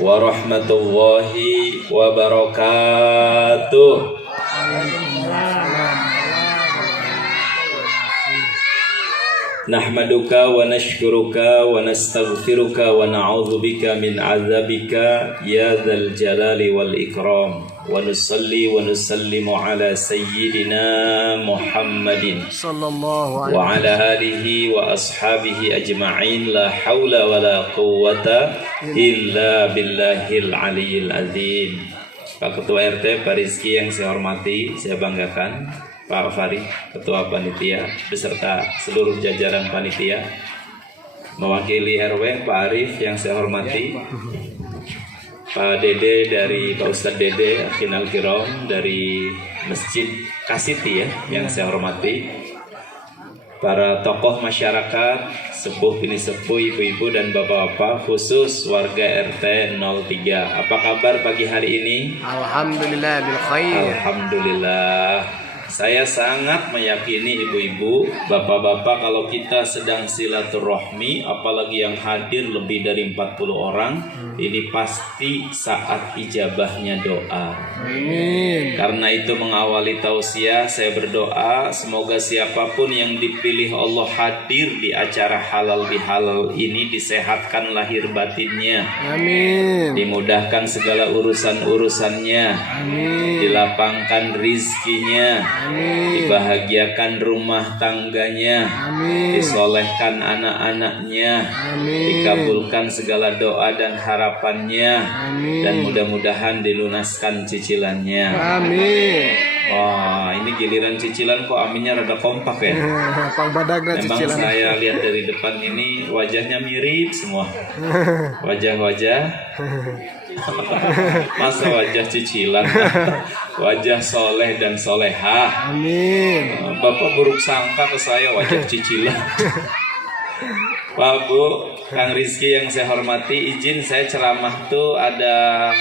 warahmatullahi wabarakatuh. Nahmaduka wa nashkuruka wa nastaghfiruka wa na'udzubika min 'adzabika ya dzal jalali wal ikram. Wa nusalli wa nusallimu ala sayyidina Muhammadin sallallahu alaihi wa ala alihi wa ashabihi ajma'in. La haula wa la quwwata illa billahil aliyyil azim. Pak Ketua RT, Pak Rizky yang saya hormati, saya banggakan, Pak Farid, Ketua Panitia, beserta seluruh jajaran Panitia, mewakili RW, Pak Arif yang saya hormati, Pak Dede dari Pak Ustadz Dede, Akin Al-Kiram dari Masjid Kasiti ya, yang saya hormati, para tokoh masyarakat, sepuh bini sepuh, ibu-ibu dan bapak-bapak, khusus warga RT 03. Apa kabar pagi hari ini? Alhamdulillah bil khair. Alhamdulillah. Saya sangat meyakini ibu-ibu, bapak-bapak, kalau kita sedang silaturahmi, apalagi yang hadir lebih dari 40 orang, ini pasti saat ijabahnya doa. Amin. Karena itu mengawali tausiah, saya berdoa semoga siapapun yang dipilih Allah hadir di acara halal bihalal ini disehatkan lahir batinnya. Amin. Dimudahkan segala urusan-urusannya. Amin. Dilapangkan rizkinya. Amin. Dibahagiakan rumah tangganya. Amin. Disolehkan anak-anaknya. Amin. Dikabulkan segala doa dan harapannya. Amin. Dan mudah-mudahan dilunaskan cicilannya. Amin. Wah, ini giliran cicilan kok aminnya rada kompak ya. Pang badagna Memang cicilan. saya lihat dari depan ini wajahnya mirip semua. Wajah-wajah. Masa wajah cicilan. Wajah soleh dan soleha. Amin. Bapak buruk sangka ke saya wajah cicilan. Pak Bu, Kang Rizky yang saya hormati, izin saya ceramah tuh ada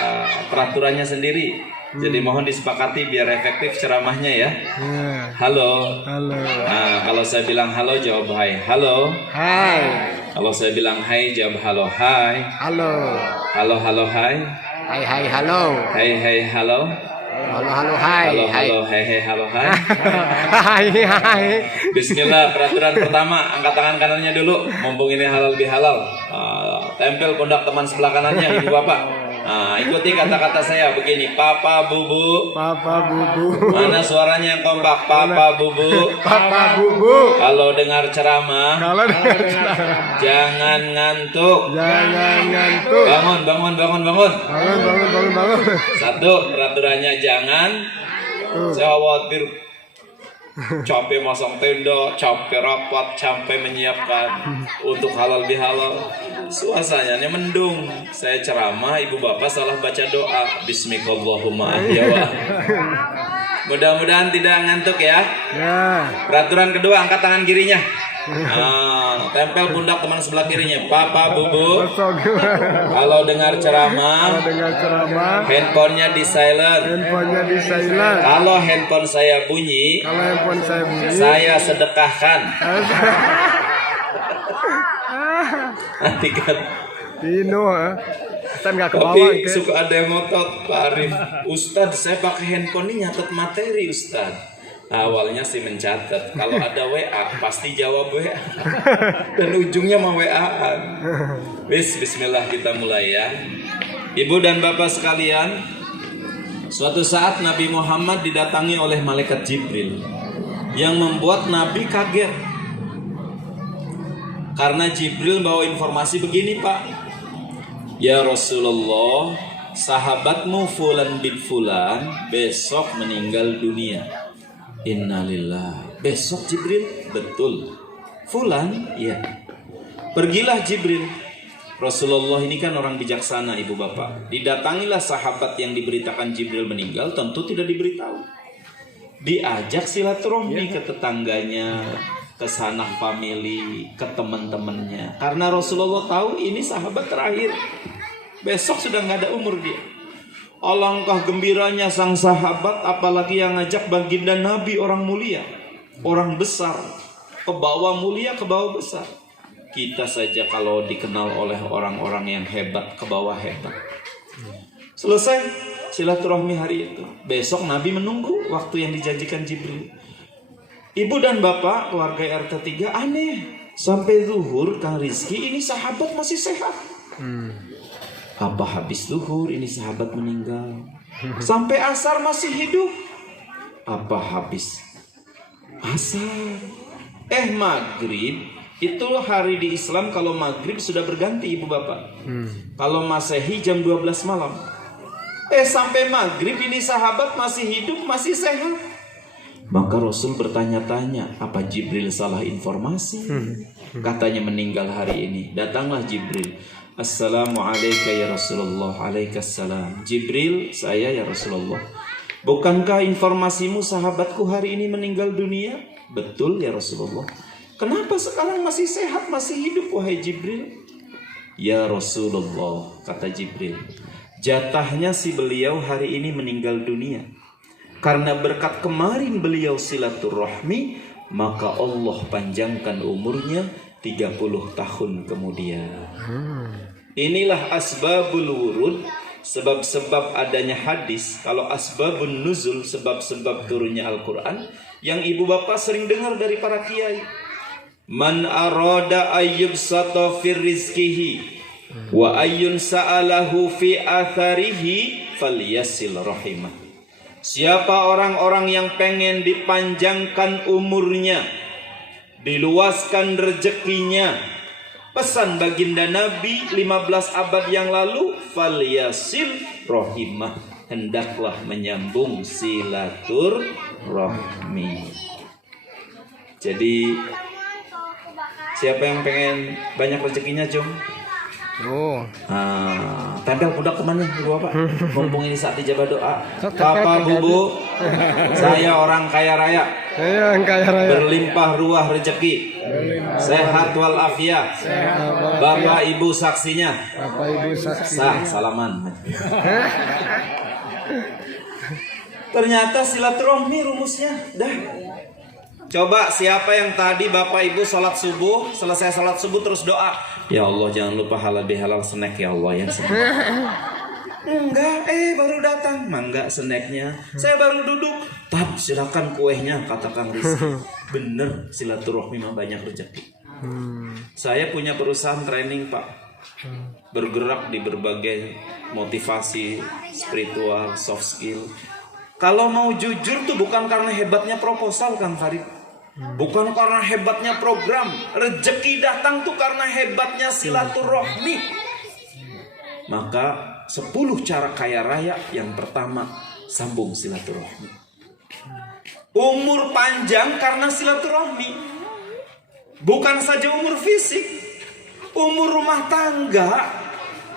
peraturannya sendiri. Jadi mohon disepakati biar efektif ceramahnya ya. Halo. Halo. Nah, kalau saya bilang halo jawab hai. Halo. Hai. Kalau saya bilang hai jawab halo. Hai. Halo. Halo halo hai. Hai hai halo. Hai hai halo. Halo halo hai. Halo Hai. halo hai hai halo hai. Hai hai. Bismillah, peraturan pertama, angkat tangan kanannya dulu. Mumpung ini halal bihalal. Tempel pundak teman sebelah kanannya, ibu bapak. Ikuti kata-kata saya begini. Papa bubu. Papa bubu. Mana suaranya yang kompak? Papa bubu. Papa bubu. Kalau dengar ceramah, Kalau jangan ngantuk. jangan ngantuk. Bangun, bangun, bangun, bangun. Bangun bangun bangun bangun. Satu, peraturannya jangan. Saya khawatir capek masang tenda, capek rapat, capek menyiapkan untuk halal bihalal. Suasananya mendung. Saya ceramah, ibu bapak salah baca doa. Bismillahirrahmanirrahim. Mudah-mudahan tidak ngantuk ya. Ya. Peraturan kedua, angkat tangan kirinya. Tempel pundak teman sebelah kirinya. Papa bubu. Kalau dengar ceramah, Dengan ceramah, handphonenya di silent. handphonenya di silent. Kalau handphone saya bunyi, Kalau handphone saya bunyi, saya sedekahkan. Nanti kan. Dino, Ustaz nggak ke bawah. Tapi suka ada yang ngotot, Pak Arif. Ustadz, saya pakai handphone ini nyatet materi, Ustadz. Awalnya sih mencatat. Kalau ada WA, pasti jawab WA. Dan ujungnya mau WA-an. Bismillah, kita mulai ya. Ibu dan bapak sekalian, suatu saat Nabi Muhammad didatangi oleh malaikat Jibril yang membuat Nabi kaget. Karena Jibril bawa informasi begini, Pak. Ya Rasulullah, sahabatmu Fulan bin Fulan besok meninggal dunia. Innalillah. Besok Jibril? Betul. Fulan? Ya. Pergilah Jibril. Rasulullah ini kan orang bijaksana, ibu bapak. Didatangilah sahabat yang diberitakan Jibril meninggal, tentu tidak diberitahu. Diajak silaturahmi ke tetangganya, ke sanak famili, ke teman-temannya. Karena Rasulullah tahu ini sahabat terakhir. Besok sudah nggak ada umur dia. Alangkah gembiranya sang sahabat, apalagi yang ngajak baginda Nabi, orang mulia, orang besar, ke bawah mulia, ke bawah besar. Kita saja kalau dikenal oleh orang-orang yang hebat, ke bawah hebat. Selesai silaturahmi hari itu. Besok Nabi menunggu waktu yang dijanjikan Jibril. Ibu dan bapak keluarga RT 3 aneh. Sampai zuhur Kang Rizky ini sahabat masih sehat. Apa habis zuhur ini sahabat meninggal? Sampai asar masih hidup. Apa habis asar? Maghrib itu hari di Islam kalau maghrib sudah berganti ibu bapak. Kalau Masehi jam 12 malam. Sampai maghrib ini sahabat masih hidup, masih sehat. Maka Rasul bertanya-tanya, apa Jibril salah informasi? Katanya meninggal hari ini. Datanglah Jibril. Assalamualaikum ya Rasulullah. Alaikassalam. Jibril, saya ya Rasulullah. Bukankah informasimu sahabatku hari ini meninggal dunia? Betul ya Rasulullah. Kenapa sekarang masih sehat, masih hidup wahai Jibril? Ya Rasulullah, kata Jibril, jatahnya si beliau hari ini meninggal dunia. Karena berkat kemarin beliau silaturahmi, maka Allah panjangkan umurnya 30 tahun kemudian. Inilah asbabul wurud, sebab-sebab adanya hadis. Kalau asbabun nuzul, sebab-sebab turunnya Al-Quran, yang ibu bapak sering dengar dari para kiai. Man arada ayyubsata fir rizkihi wa ayyun sa'alahu fi atharihi falyasil rahimah. Siapa orang-orang yang pengen dipanjangkan umurnya, diluaskan rezekinya, pesan baginda Nabi 15 abad yang lalu, falyasil rahimah, hendaklah menyambung silaturahmi. Jadi siapa yang pengen banyak rezekinya, Jom? Tempel budak kemana ibu bapak? Mumpung ini saat dijabah doa. Papa bubu, saya orang kaya raya. Saya orang kaya raya. Berlimpah ruah rezeki. Sehat walafiat. Bapak ibu saksinya. Bapak ibu saksinya. Salaman. Ternyata silaturahmi rumusnya. Dah. Coba siapa yang tadi bapak ibu sholat subuh, selesai sholat subuh terus doa, ya Allah jangan lupa halal bihalal snack ya Allah ya. Enggak, baru datang, mangga snacknya. Saya baru duduk, tab silakan kuehnya, kata Kang Rizky. Bener, silaturahmi mah banyak rezeki. Saya punya perusahaan training pak, bergerak di berbagai motivasi spiritual, soft skill. Kalau mau jujur tuh bukan karena hebatnya proposal Kang Farid, bukan karena hebatnya program. Rezeki datang tuh karena hebatnya silaturahmi. Maka 10 cara kaya raya. Yang pertama, sambung silaturahmi. Umur panjang karena silaturahmi. Bukan saja umur fisik, umur rumah tangga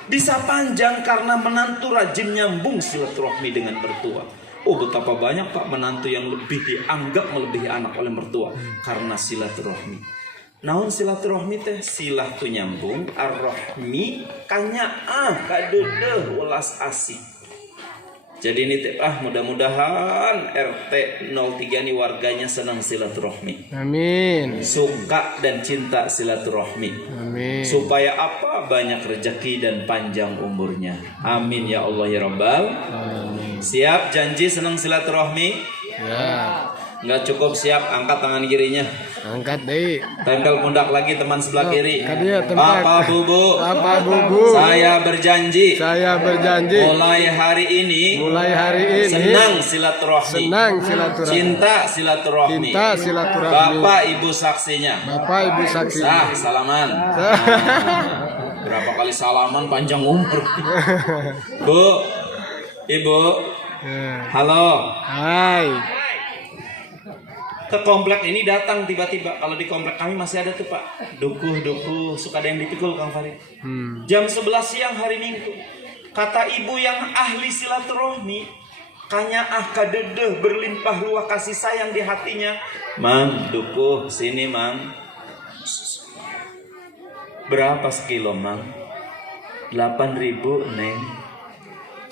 bisa panjang karena menantu rajin nyambung silaturahmi dengan mertua. Oh betapa banyak pak menantu yang lebih dianggap melebihi anak oleh mertua karena silaturahmi. Naon silaturahmi teh? Silah tu nyambung, ar-rahmi kanyaan kadeudeung ulas asih. Jadi ini teh mudah-mudahan RT 03 ini warganya senang silaturahmi. Amin. Suka dan cinta silaturahmi. Amin. Supaya apa? Banyak rezeki dan panjang umurnya. Amin ya Allah ya Rabbal. Amin. Siap janji senang silaturahmi? Ya. Enggak cukup siap, angkat tangan kirinya. Angkat deh. Tempel pundak lagi teman sebelah kiri. Papa bubu. Papa bubu. Saya berjanji. Saya berjanji. Mulai hari ini. Senang silaturahmi. Senang silaturahmi. Cinta silaturahmi. Cinta silaturahmi. Bapak ibu saksinya. Bapak ibu saksinya. Salaman. Berapa kali salaman panjang umur. Bu, ibu. Halo. Hai. Ke komplek ini datang tiba-tiba. Kalau di komplek kami masih ada tuh pak, dukuh suka ada yang dipikul Kang Farid. Jam 11 siang hari Minggu. Kata ibu yang ahli silaturahmi, kanyaah kadedeh berlimpah ruah kasih sayang di hatinya. Mang, dukuh sini mang. Berapa sekilo mang? 8.000 neng.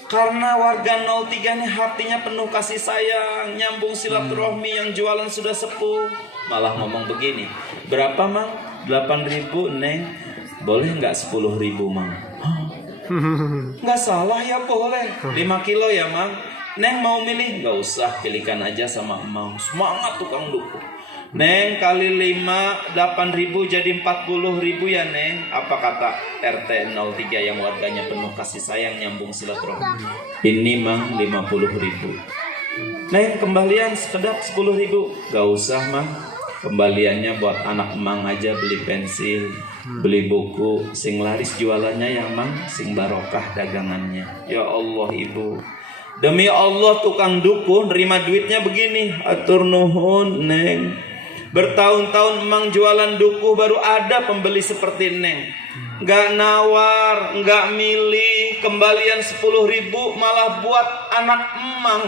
Karena warga 03 ini hatinya penuh kasih sayang, nyambung silaturahmi, yang jualan sudah sepuh. Malah ngomong begini, berapa mang? 8.000 neng. Boleh nggak 10.000 mang? Nggak salah ya, boleh 5 kilo ya Mang. Neng mau milih? Nggak usah, pilihkan aja sama Emang. Semangat tukang dukuh. Neng kali 5 8.000 jadi 40.000 ya Neng. Apa kata RT 03 yang warganya penuh kasih sayang nyambung silaturahmi? Ini Mang 50.000. Neng kembalian sekedap 10.000. Gak usah Mang, kembaliannya buat anak Emang aja, beli pensil, beli buku, sing laris jualannya ya Mang, sing barokah dagangannya. Ya Allah Ibu, demi Allah tukang dukuh nerima duitnya begini. Atur nuhun Neng, bertahun-tahun Emang jualan dukuh baru ada pembeli seperti Neng. Gak nawar, gak milih, kembalian 10.000 malah buat anak Emang.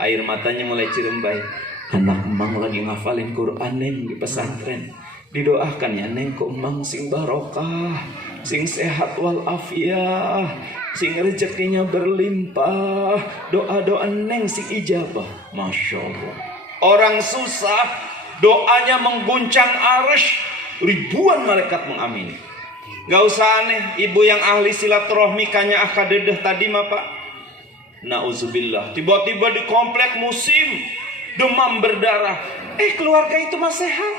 Air matanya mulai cirembai. Anak Emang lagi ngafalin Quran Neng di pesantren. Didoakan ya Neng, kok Emang sing barokah, sing sehat walafiat, sing rezekinya berlimpah, doa-doa Neng sing ijabah. Masya Allah, orang susah doanya mengguncang arsh, ribuan malaikat mengamini. Gak usah aneh, ibu yang ahli silaturahmi kanya akadedeh tadi mah Pak, nauzubillah, tiba-tiba di komplek musim demam berdarah, keluarga itu masih sehat.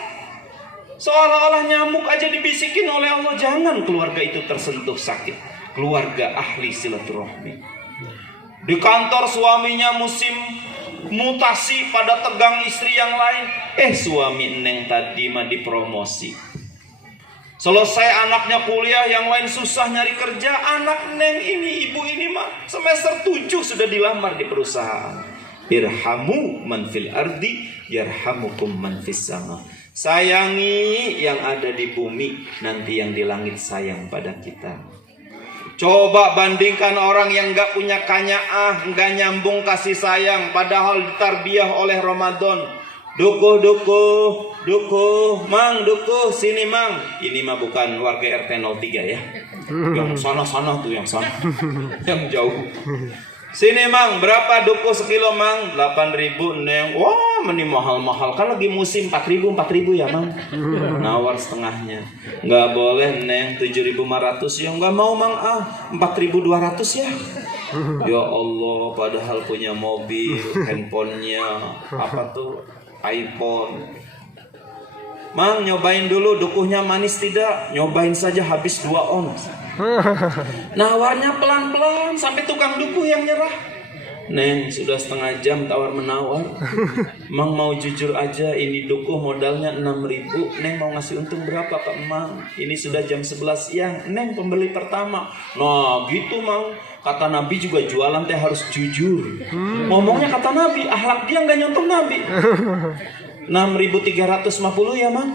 Seolah-olah nyamuk aja dibisikin oleh Allah, jangan keluarga itu tersentuh sakit. Keluarga ahli silaturahmi. Di kantor suaminya musim mutasi pada tegang istri yang lain, suami Neng tadi mah dipromosi. Selesai anaknya kuliah, yang lain susah nyari kerja, anak Neng ini, ibu ini mah semester 7 sudah dilamar di perusahaan. Irhamu man fil ardi yarhamukum man fis sama. Sayangi yang ada di bumi, nanti yang di langit sayang pada kita. Coba bandingkan orang yang gak punya kanyaah, gak nyambung kasih sayang, padahal ditarbiyah oleh Ramadan. Dukuh, Mang, dukuh, sini Mang. Ini mah bukan warga RT 03 ya. Yang sana-sana tuh, yang sana. Yang jauh. Sini Mang, berapa dukuh sekilo Mang? 8.000 Neng. Wah, meni mahal-mahal. Kan lagi musim 4.000 ya Mang. Nawar setengahnya. Nggak boleh Neng, 7.500 ya. Nggak mau Mang, 4.200 ya. Ya Allah, padahal punya mobil, handphonenya, apa tuh, iPhone. Mang, nyobain dulu dukuhnya manis tidak? Nyobain saja habis 2 ons. Nawarnya pelan-pelan sampai tukang dukuh yang nyerah. Neng, sudah setengah jam tawar menawar. Mang mau jujur aja, ini dukuh modalnya 6.000. Neng mau ngasih untung berapa ke Mang? Ini sudah jam 11 siang. Neng pembeli pertama. Nah gitu Mang, kata Nabi juga jualan teh harus jujur. Ngomongnya kata Nabi, akhlak dia nggak nyontoh Nabi. 6.350 ya Mang.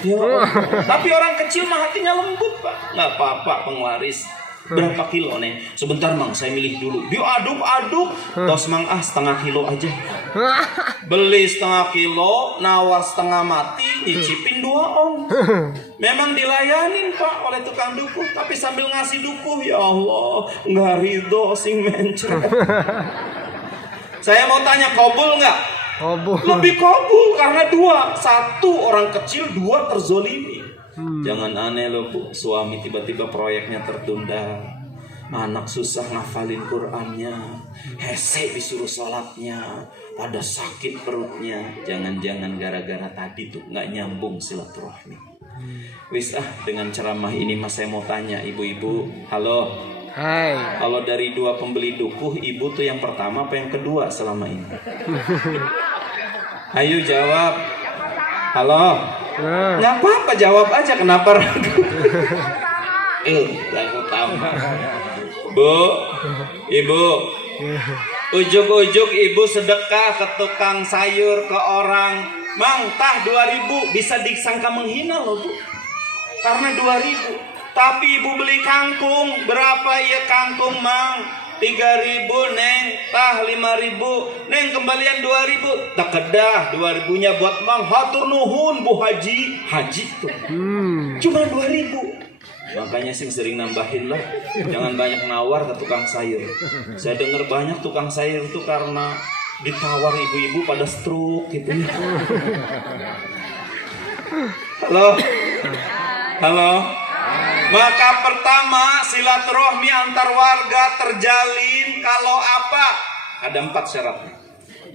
Ya, tapi orang kecil mah hatinya lembut Pak. Nggak apa-apa penglaris. Berapa kilo Neng? Sebentar Mang, saya milih dulu. Diaduk-aduk. Tos Mang, setengah kilo aja. Beli setengah kilo, nawar setengah mati, nyicipin 2 on. Memang dilayanin Pak oleh tukang dukuh, tapi sambil ngasih dukuh, ya Allah, nggak ridho sing mencret. Saya mau tanya, kobul nggak? Lebih kabul karena 2. 1 orang kecil, 2 terzolimi. Jangan aneh loh Bu, suami tiba-tiba proyeknya tertunda, anak susah ngafalin Qur'annya, hese disuruh sholatnya, pada sakit perutnya. Jangan-jangan gara-gara tadi tuh nggak nyambung silaturahmi. Wis dengan ceramah ini Mas saya mau tanya ibu-ibu. Halo. Hai. Kalau dari 2 pembeli dukuh, ibu tuh yang pertama apa yang kedua selama ini? Ayo jawab. Halo. Nggak apa-apa, jawab aja, kenapa ragu? Yang utama. Bu, ibu, ujuk-ujuk ibu sedekah ke tukang sayur ke orang. Mang, tah 2.000, bisa disangka menghina loh Bu. Karena 2.000. Tapi ibu beli kangkung, berapa ya kangkung Mang? 3.000 Neng, tah 5.000 Neng, kembalian 2.000. Tak kedah 2.000-nya buat Mang. Hatur nuhun Bu Haji. Haji tuh cuma 2.000. Makanya sering nambahin lah. Jangan banyak nawar ke tukang sayur. Saya dengar banyak tukang sayur tuh karena ditawar ibu-ibu pada stroke gitu ya. Halo. Halo. Maka pertama, silaturahmi antar warga terjalin kalau apa? Ada 4 syaratnya.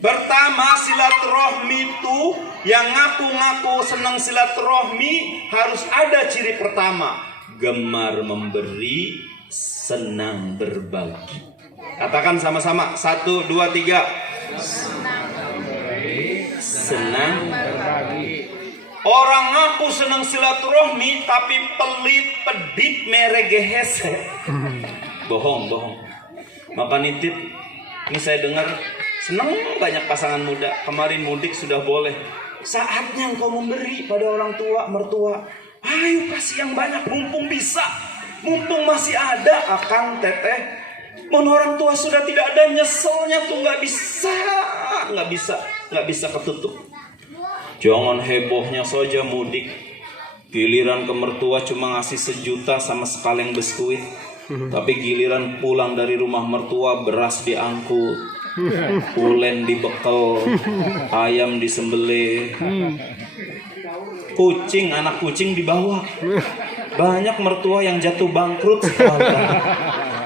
Pertama, silaturahmi itu yang ngaku-ngaku senang silaturahmi harus ada ciri pertama, gemar memberi, senang berbagi. Katakan sama-sama, 1, 2, 3. Senang berbagi. Orang ngaku senang silaturahmi tapi pelit, pedit, meregehese. Bohong. Maka nitip, ini saya dengar senang banyak pasangan muda. Kemarin mudik sudah boleh. Saatnya engkau memberi pada orang tua, mertua. Ayo kasih yang banyak, mumpung bisa. Mumpung masih ada, akang, teteh. Mon orang tua sudah tidak ada, nyeselnya tuh nggak bisa ketutup. Jangan hebohnya saja mudik. Giliran ke mertua cuma ngasih 1 juta sama sekaleng biskuit. Tapi giliran pulang dari rumah mertua, beras diangkut, ulen dibekel, ayam disembelih, anak kucing dibawa. Banyak mertua yang jatuh bangkrut.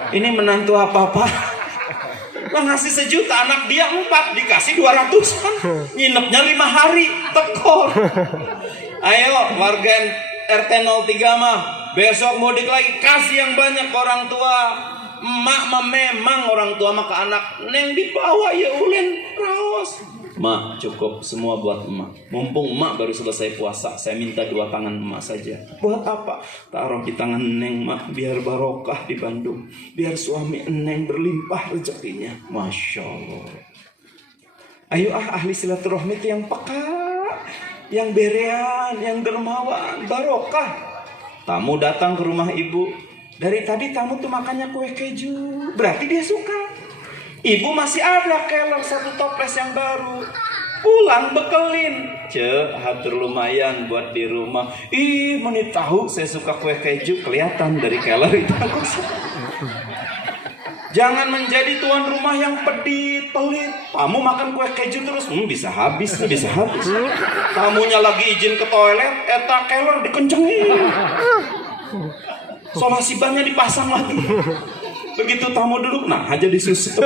Ini menantu apa-apa ngasih 1 juta, anak dia 4 dikasih 200-an, nginepnya 5 hari, tekor. Ayo warga RT 03 mah, besok mudik lagi, kasih yang banyak ke orang tua. Emak mah memang orang tua mah ke anak, neng dibawa ya ulen raos. Mak, cukup semua buat emak. Mumpung emak baru selesai puasa, saya minta 2 tangan emak saja. Buat apa? Taruh di tangan neng mak, biar barokah di Bandung, biar suami neng berlimpah rezekinya. Masya Allah. Ayo ahli silaturahmi itu yang peka, yang berean, yang dermawan, barokah. Tamu datang ke rumah ibu, dari tadi tamu tuh makannya kue keju, berarti dia suka. Ibu masih ada keler 1 toples yang baru, pulang bekelin. Hatur lumayan buat di rumah. Ih, menit tahu saya suka kue keju, kelihatan dari keler itu. Jangan menjadi tuan rumah yang pedit, pelit. Kamu makan kue keju terus, bisa habis. Tamunya lagi izin ke toilet, eta keler dikencengin. Solasi bannya dipasang lagi. Begitu tamu duduk, nah aja disusul.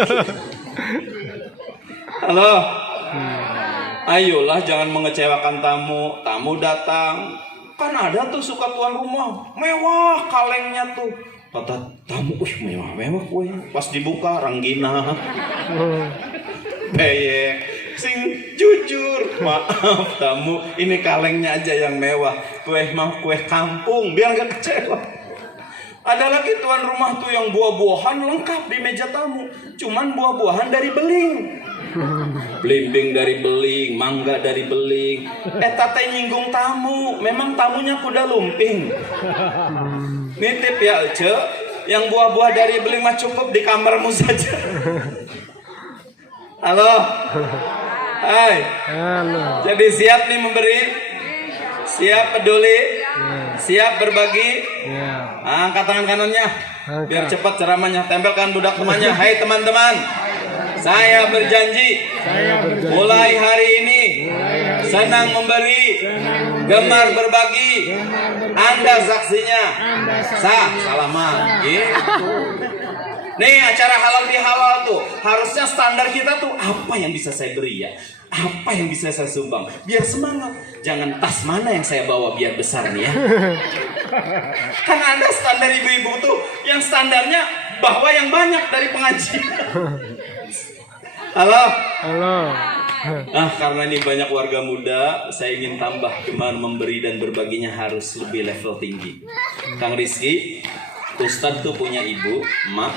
Halo. Ayolah jangan mengecewakan tamu. Tamu datang, kan ada tuh suka tuan rumah, mewah kalengnya tuh. Kata tamu, mewah kue. Pas dibuka ranggina. Beyek. Sing jujur, maaf tamu, ini kalengnya aja yang mewah. Kue kampung, biar gak kecewa. Ada lagi tuan rumah tuh yang buah-buahan lengkap di meja tamu, cuman buah-buahan dari Beling. Belimbing dari Beling, mangga dari Beling. Tata nyinggung tamu, memang tamunya kuda lumping. Nitip ya Ece, yang buah-buah dari Beling mah cukup di kamarmu saja. Halo. Hai. Halo. Jadi siap nih memberi? Siap peduli? Siap berbagi? Angkat tangan kanannya, biar cepat ceramahnya. Tempelkan budak temannya. Hai teman-teman, saya berjanji mulai hari ini senang memberi, gemar berbagi. Anda saksinya. Salaman. Gitu. Nih acara halal bihalal tuh harusnya standar kita tuh apa yang bisa saya beri ya, apa yang bisa saya sumbang, biar semangat. Jangan tas mana yang saya bawa biar besar nih ya. Kan Anda standar ibu-ibu tuh yang standarnya bahwa yang banyak dari pengajian. Halo. Karena ini banyak warga muda, saya ingin tambah gemar memberi dan berbaginya harus lebih level tinggi. Kang Rizky, Ustadz tuh punya ibu, emak,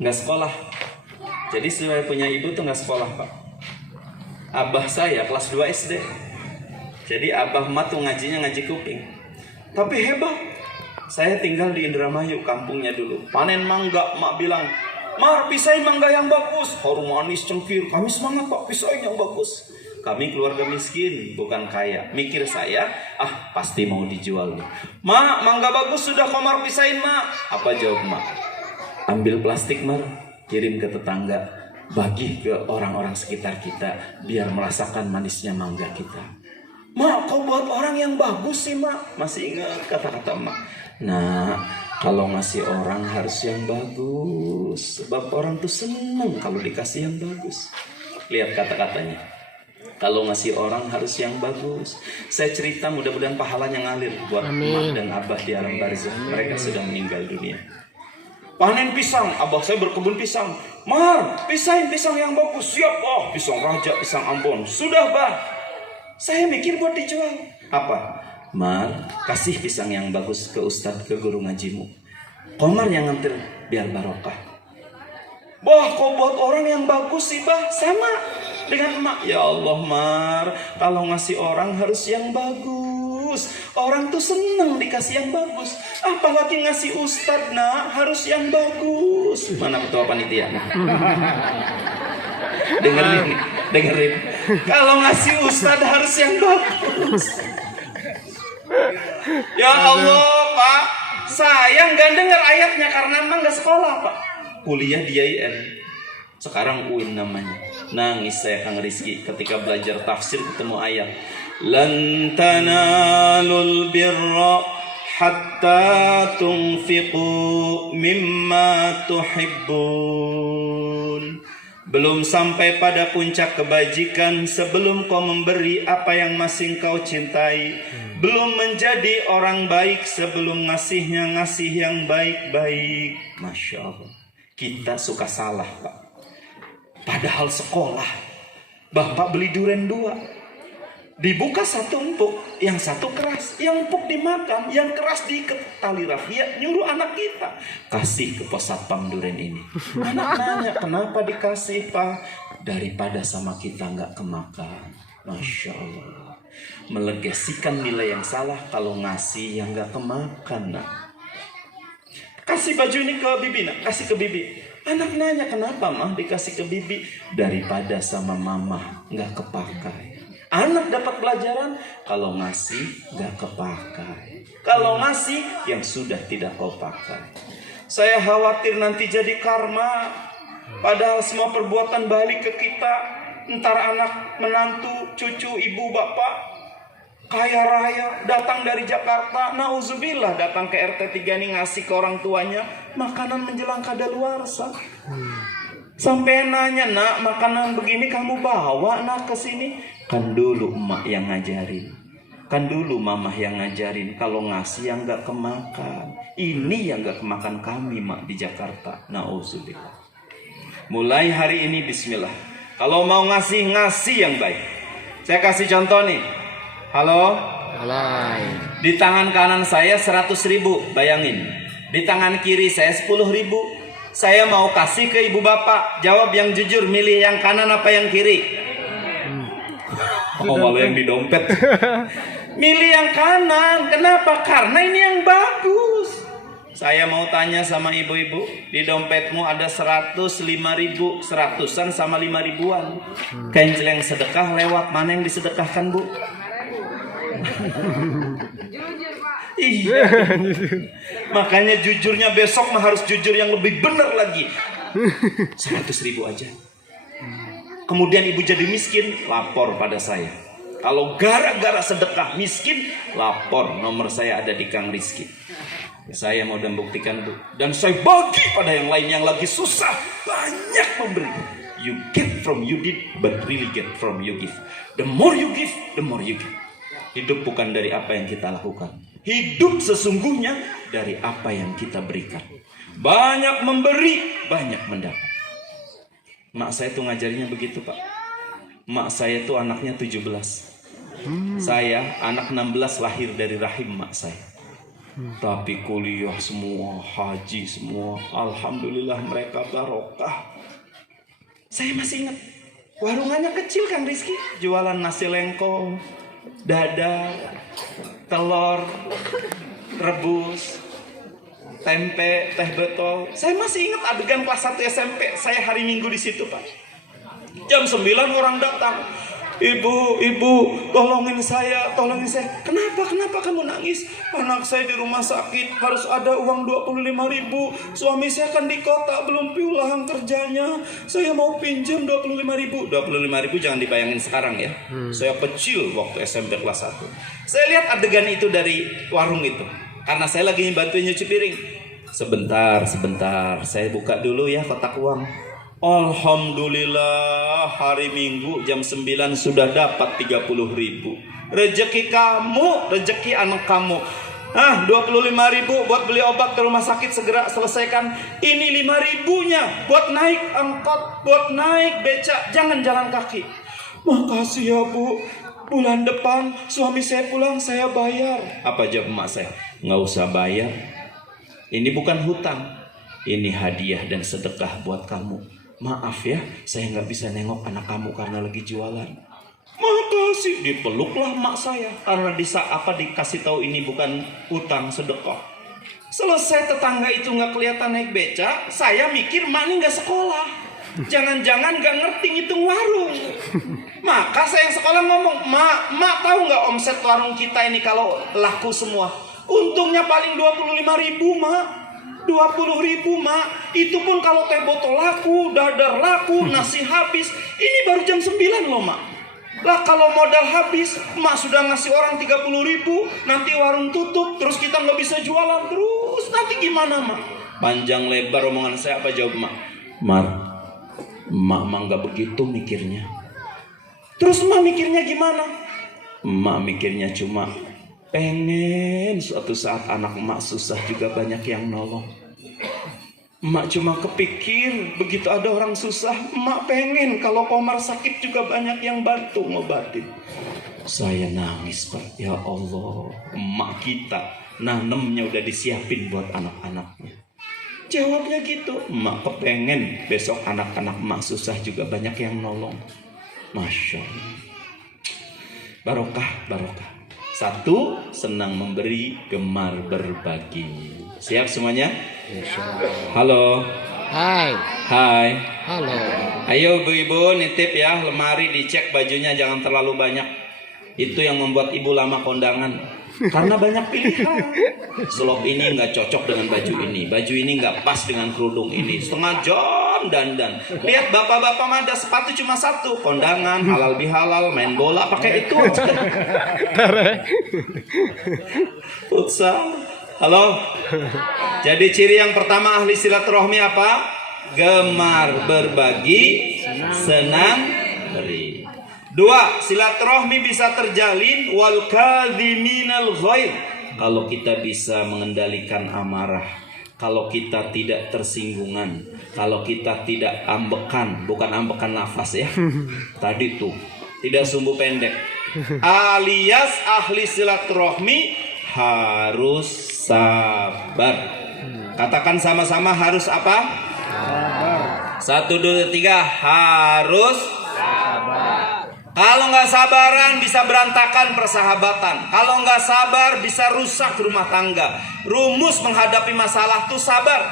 nggak sekolah. Jadi saya punya ibu tuh nggak sekolah pak. Abah saya kelas 2 SD. Jadi abah emak tuh ngajinya ngaji kuping. Tapi hebat. Saya tinggal di Indramayu, kampungnya dulu. Panen mangga, emak bilang, Mar, pisahin mangga yang bagus. Harum manis cengkir. Kami semangat pak, pisahin yang bagus. Kami keluarga miskin, bukan kaya. Mikir saya, pasti mau dijual nih. Mak, mangga bagus sudah Komar pisahin mak. Apa jawab mak? Ambil plastik Mar, kirim ke tetangga, bagi ke orang-orang sekitar kita, biar merasakan manisnya mangga kita. Mak, kau buat orang yang bagus sih mak. Masih ingat kata-kata mak. Nah, kalau ngasih orang harus yang bagus. Sebab orang tuh seneng kalau dikasih yang bagus. Lihat kata-katanya. Kalau ngasih orang harus yang bagus. Saya cerita mudah-mudahan pahalanya ngalir buat emak dan abah di alam barzah. Mereka sudah meninggal dunia. Panen pisang, abah saya berkebun pisang. Mar, pisahin pisang yang bagus. Siap, oh pisang raja, pisang Ambon. Sudah, bah. Saya mikir buat dijual. Apa? Mar, kasih pisang yang bagus ke ustadz, ke guru ngajimu. Komar yang nganter biar barokah. Bah, kau buat orang yang bagus sih, bah. Sama dengan emak. Ya Allah, Mar, kalau ngasih orang harus yang bagus. Orang tuh seneng dikasih yang bagus. Apalagi ngasih ustadz, nak, harus yang bagus. Mana ketua panitia? Dengerin. Kalau ngasih ustadz harus yang bagus. Ya Allah, Pak, saya nggak dengar ayatnya karena emang nggak sekolah, Pak. Kuliah di IAIN. Sekarang UIN namanya. Nangis saya Kang Rizky ketika belajar tafsir ketemu ayat. Lan tanalul birra hatta tunfiqu mimma tuhibbun. Belum sampai pada puncak kebajikan sebelum kau memberi apa yang masih kau cintai. Belum menjadi orang baik sebelum ngasih yang baik-baik. Masya Allah. Kita suka salah, Pak. Padahal sekolah, Bapak beli durian 2. Dibuka satu empuk, yang satu keras. Yang empuk dimakan, yang keras diikat tali rafia. Nyuruh anak kita, kasih ke pos satpam durian ini. Anak nanya, kenapa dikasih, Pak? Daripada sama kita nggak kemakan. Masya Allah. Melegasikan nilai yang salah kalau ngasih yang nggak kemakan, nak. Kasih baju ini ke bibi, nak. Kasih ke bibi. Anak nanya, kenapa mah dikasih ke bibi? Daripada sama mama nggak kepakai. Anak dapat pelajaran, kalau ngasih nggak kepakai. Kalau ngasih yang sudah tidak kau pakai. Saya khawatir nanti jadi karma. Padahal semua perbuatan balik ke kita. Ntar anak, menantu, cucu, ibu, bapak kaya raya datang dari Jakarta, nauzubillah, datang ke RT 3 nih ngasih ke orang tuanya makanan menjelang kadaluarsa. Sampai nanya, nak, makanan begini kamu bawa, nak, ke sini? Kan dulu emak yang ngajarin, kan dulu mamah yang ngajarin, kalau ngasih yang gak kemakan. Ini yang gak kemakan kami, mak, di Jakarta. Nauzubillah. Mulai hari ini bismillah, kalau mau ngasih yang baik. Saya kasih contoh nih. Halo? Alay. Di tangan kanan saya 100.000, bayangin. Di tangan kiri saya 10.000. Saya mau kasih ke ibu bapak. Jawab yang jujur, milih yang kanan apa yang kiri? Oh, malah yang di dompet. Milih yang kanan. Kenapa? Karena ini yang bagus. Saya mau tanya sama ibu-ibu, di dompetmu ada 105.000, 100-an sama 5.000-an. Kenceleng sedekah lewat, mana yang disedekahkan, Bu? Jujur, Pak. Iya. Makanya jujurnya besok mah harus jujur yang lebih benar lagi. 100.000 aja. Kemudian ibu jadi miskin, lapor pada saya. Kalau gara-gara sedekah miskin, lapor, nomor saya ada di Kang Rizky. Saya mau membuktikan, Bu. Dan saya bagi pada yang lain yang lagi susah. Banyak memberi. You get from you did, but really get from you give. The more you give, the more you give. Hidup bukan dari apa yang kita lakukan. Hidup sesungguhnya dari apa yang kita berikan. Banyak memberi, banyak mendapat. Mak saya tuh ngajarinya begitu, Pak. Mak saya tuh anaknya 17. Saya anak 16 lahir dari rahim mak saya. Tapi kuliah semua, haji semua. Alhamdulillah mereka barokah. Saya masih ingat, warungannya kecil Kang Rizky. Jualan nasi lengko, dadar, telur rebus, tempe, teh botol. Saya masih ingat adegan kelas 1 SMP. Saya hari Minggu di situ, Pak. Jam 9 orang datang. Ibu, tolongin saya. Kenapa kamu nangis? Anak saya di rumah sakit, harus ada uang 25.000. Suami saya kan di kota, belum pulang kerjanya. Saya mau pinjam 25.000. 25.000 jangan dibayangin sekarang ya. Saya kecil waktu SMP kelas 1. Saya lihat adegan itu dari warung itu. karena saya lagi bantuin nyuci piring. Sebentar, saya buka dulu ya kotak uang. Alhamdulillah, hari Minggu jam 9 sudah dapat 30.000. Rezeki kamu, rezeki anak kamu. 25.000 buat beli obat ke rumah sakit, segera selesaikan. Ini 5.000-nya buat naik angkot, buat naik becak, jangan jalan kaki. Makasih ya Bu, bulan depan suami saya pulang saya bayar. Apa jawab emak saya? Nggak usah bayar. Ini bukan hutang, ini hadiah dan sedekah buat kamu. Maaf ya, saya nggak bisa nengok anak kamu karena lagi jualan. Makasih. Dipeluklah mak saya karena dikasih tahu ini bukan hutang, sedekah. Selesai tetangga itu nggak kelihatan naik beca, saya mikir mak ini nggak sekolah. Jangan-jangan nggak ngerti ngitung warung. Maka saya yang sekolah ngomong, mak tahu nggak omset warung kita ini kalau laku semua? Untungnya paling 25.000 mak. 20.000 mak. Itu pun kalau teh botol laku, dadar laku, nasi habis. Ini baru jam 9 loh mak. Lah kalau modal habis, mak sudah ngasih orang 30.000, nanti warung tutup, terus kita nggak bisa jualan terus. Nanti gimana mak? Panjang lebar omongan saya, apa jawab mak? Mak nggak begitu mikirnya. Terus mak mikirnya gimana? Mak mikirnya cuma pengen suatu saat anak emak susah juga banyak yang nolong. Emak cuma kepikir begitu ada orang susah, emak pengen kalau Komar sakit juga banyak yang bantu ngobatin. Saya nangis Pak, ya Allah, emak kita nanemnya udah disiapin buat anak-anaknya. Jawabnya gitu, emak kepengen besok anak-anak emak susah juga banyak yang nolong. Masya Allah, barokah. Satu, senang memberi, gemar berbagi. Siap semuanya? Halo. Hai. Halo. Ayo ibu-ibu nitip ya, lemari dicek bajunya jangan terlalu banyak. Itu yang membuat ibu lama kondangan. Karena banyak pilihan. Selop ini nggak cocok dengan baju ini, baju ini nggak pas dengan kerudung ini. Setengah jam dandan. Lihat bapak-bapak mah ada sepatu cuma satu, kondangan, halal bihalal, main bola pakai itu. Futsal. Halo. Jadi ciri yang pertama ahli silaturahmi apa? Gemar berbagi, senang beri. 2, silaturahmi bisa terjalin wal kadhiminal ghaid. Kalau kita bisa mengendalikan amarah, kalau kita tidak tersinggungan, kalau kita tidak ambekan, bukan ambekan nafas ya. Tadi tuh, tidak sumbu pendek. Alias ahli silaturahmi harus sabar. Katakan sama-sama, harus apa? Sabar. 1, 2, 3, harus sabar. Kalau nggak sabaran bisa berantakan persahabatan. Kalau nggak sabar bisa rusak rumah tangga. Rumus menghadapi masalah tuh sabar.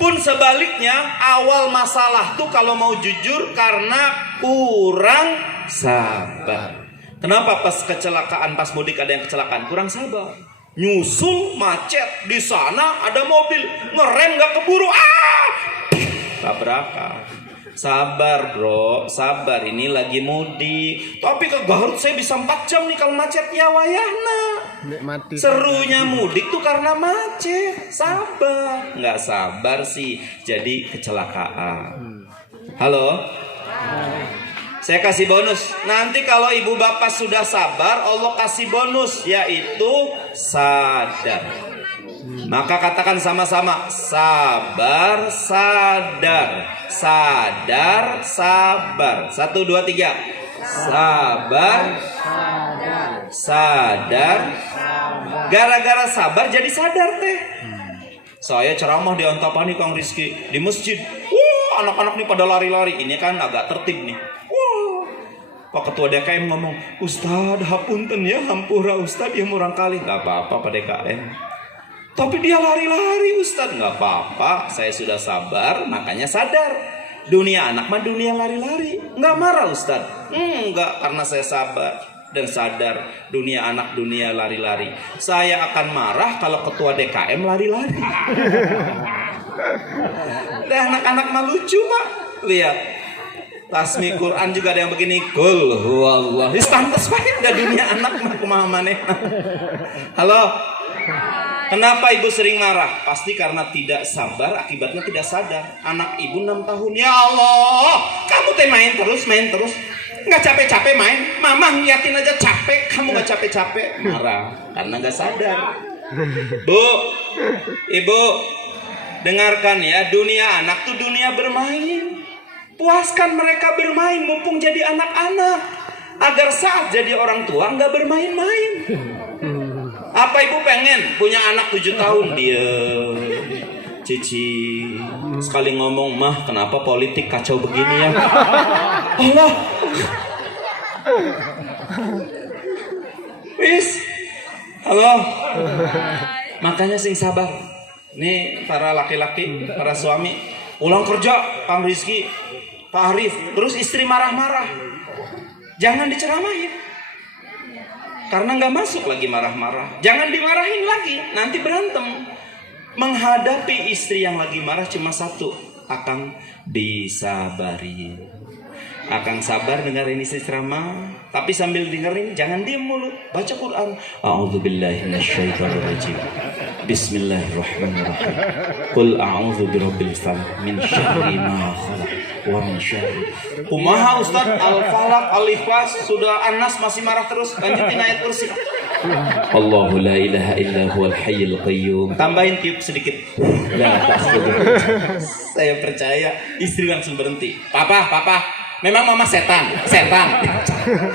Pun sebaliknya, awal masalah tuh kalau mau jujur karena kurang sabar. Kenapa pas kecelakaan, pas mudik ada yang kecelakaan? Kurang sabar. Nyusul macet, di sana ada mobil, ngerem nggak keburu, tabrakan. Sabar bro, sabar, ini lagi mudik. Tapi ke Garut saya bisa 4 jam nih kalau macet, ya wayahna. Serunya mudik tuh karena macet. Sabar, nggak sabar sih jadi kecelakaan. Halo. Saya kasih bonus. Nanti kalau ibu bapak sudah sabar, Allah kasih bonus, yaitu sadar. Maka katakan sama-sama, sabar, sadar. Sadar, sabar. 1, 2, 3. Sabar, sadar. Gara-gara sabar jadi sadar teh. Saya ceramah di Antapani Kang Rizky, di masjid. Anak-anak nih pada lari-lari. Ini kan agak tertib nih. Pak Ketua DKM ngomong, Ustad, hapunten ya, hampura Ustad, ya murang kali. Gak apa-apa Pak DKM. Tapi dia lari-lari Ustad. Gak apa-apa, saya sudah sabar, makanya sadar. Dunia anak mah dunia lari-lari. Gak marah Ustad. Enggak, karena saya sabar dan sadar. Dunia anak dunia lari-lari. Saya akan marah kalau Ketua DKM lari-lari. Dan anak-anak mah lucu Pak. Lihat, tasmi Quran juga ada yang begini, Qul huwallahu. Istantes bae da dunia anak mah kumaha maneh. Halo. Kenapa ibu sering marah? Pasti karena tidak sabar, akibatnya tidak sadar. Anak ibu 6 tahun. Ya Allah, kamu teh main terus. Nggak capek-capek main. Mama ngeliatin aja capek, kamu nggak capek-capek. Marah karena nggak sadar. Bu, ibu, dengarkan ya, dunia anak tuh dunia bermain. Puaskan mereka bermain mumpung jadi anak-anak, agar saat jadi orang tua nggak bermain-main. Apa ibu pengen punya anak 7 tahun dia cici sekali ngomong, mah kenapa politik kacau begini ya? Allah, wis, halo. Makanya sing sabar. Nih para laki-laki, para suami, pulang kerja, Kang Rizky, Pak Arif, terus istri marah-marah, jangan diceramahin. Karena nggak masuk lagi marah-marah. Jangan dimarahin lagi, nanti berantem. Menghadapi istri yang lagi marah cuma satu, Akang disabari. Akang sabar dengerin istri ceramah, tapi sambil dengerin jangan diem mulu, baca Quran. A'udzubillahi minasyaitonirrajim. Bismillahirrahmanirrahim. Qul a'udzu birabbil falaq min syarri ma khalaq wa min syarri. Kumaha Ustaz? Al-Falaq, Al-Ikhlas, sudah Anas masih marah terus. Lanjutin ayat kursi. Allahu la ilaha illa huwal hayyul qayyum. Tambahin tiup sedikit. La ta'khudhuhu. Saya percaya istri langsung berhenti. Papa. Memang mama setan.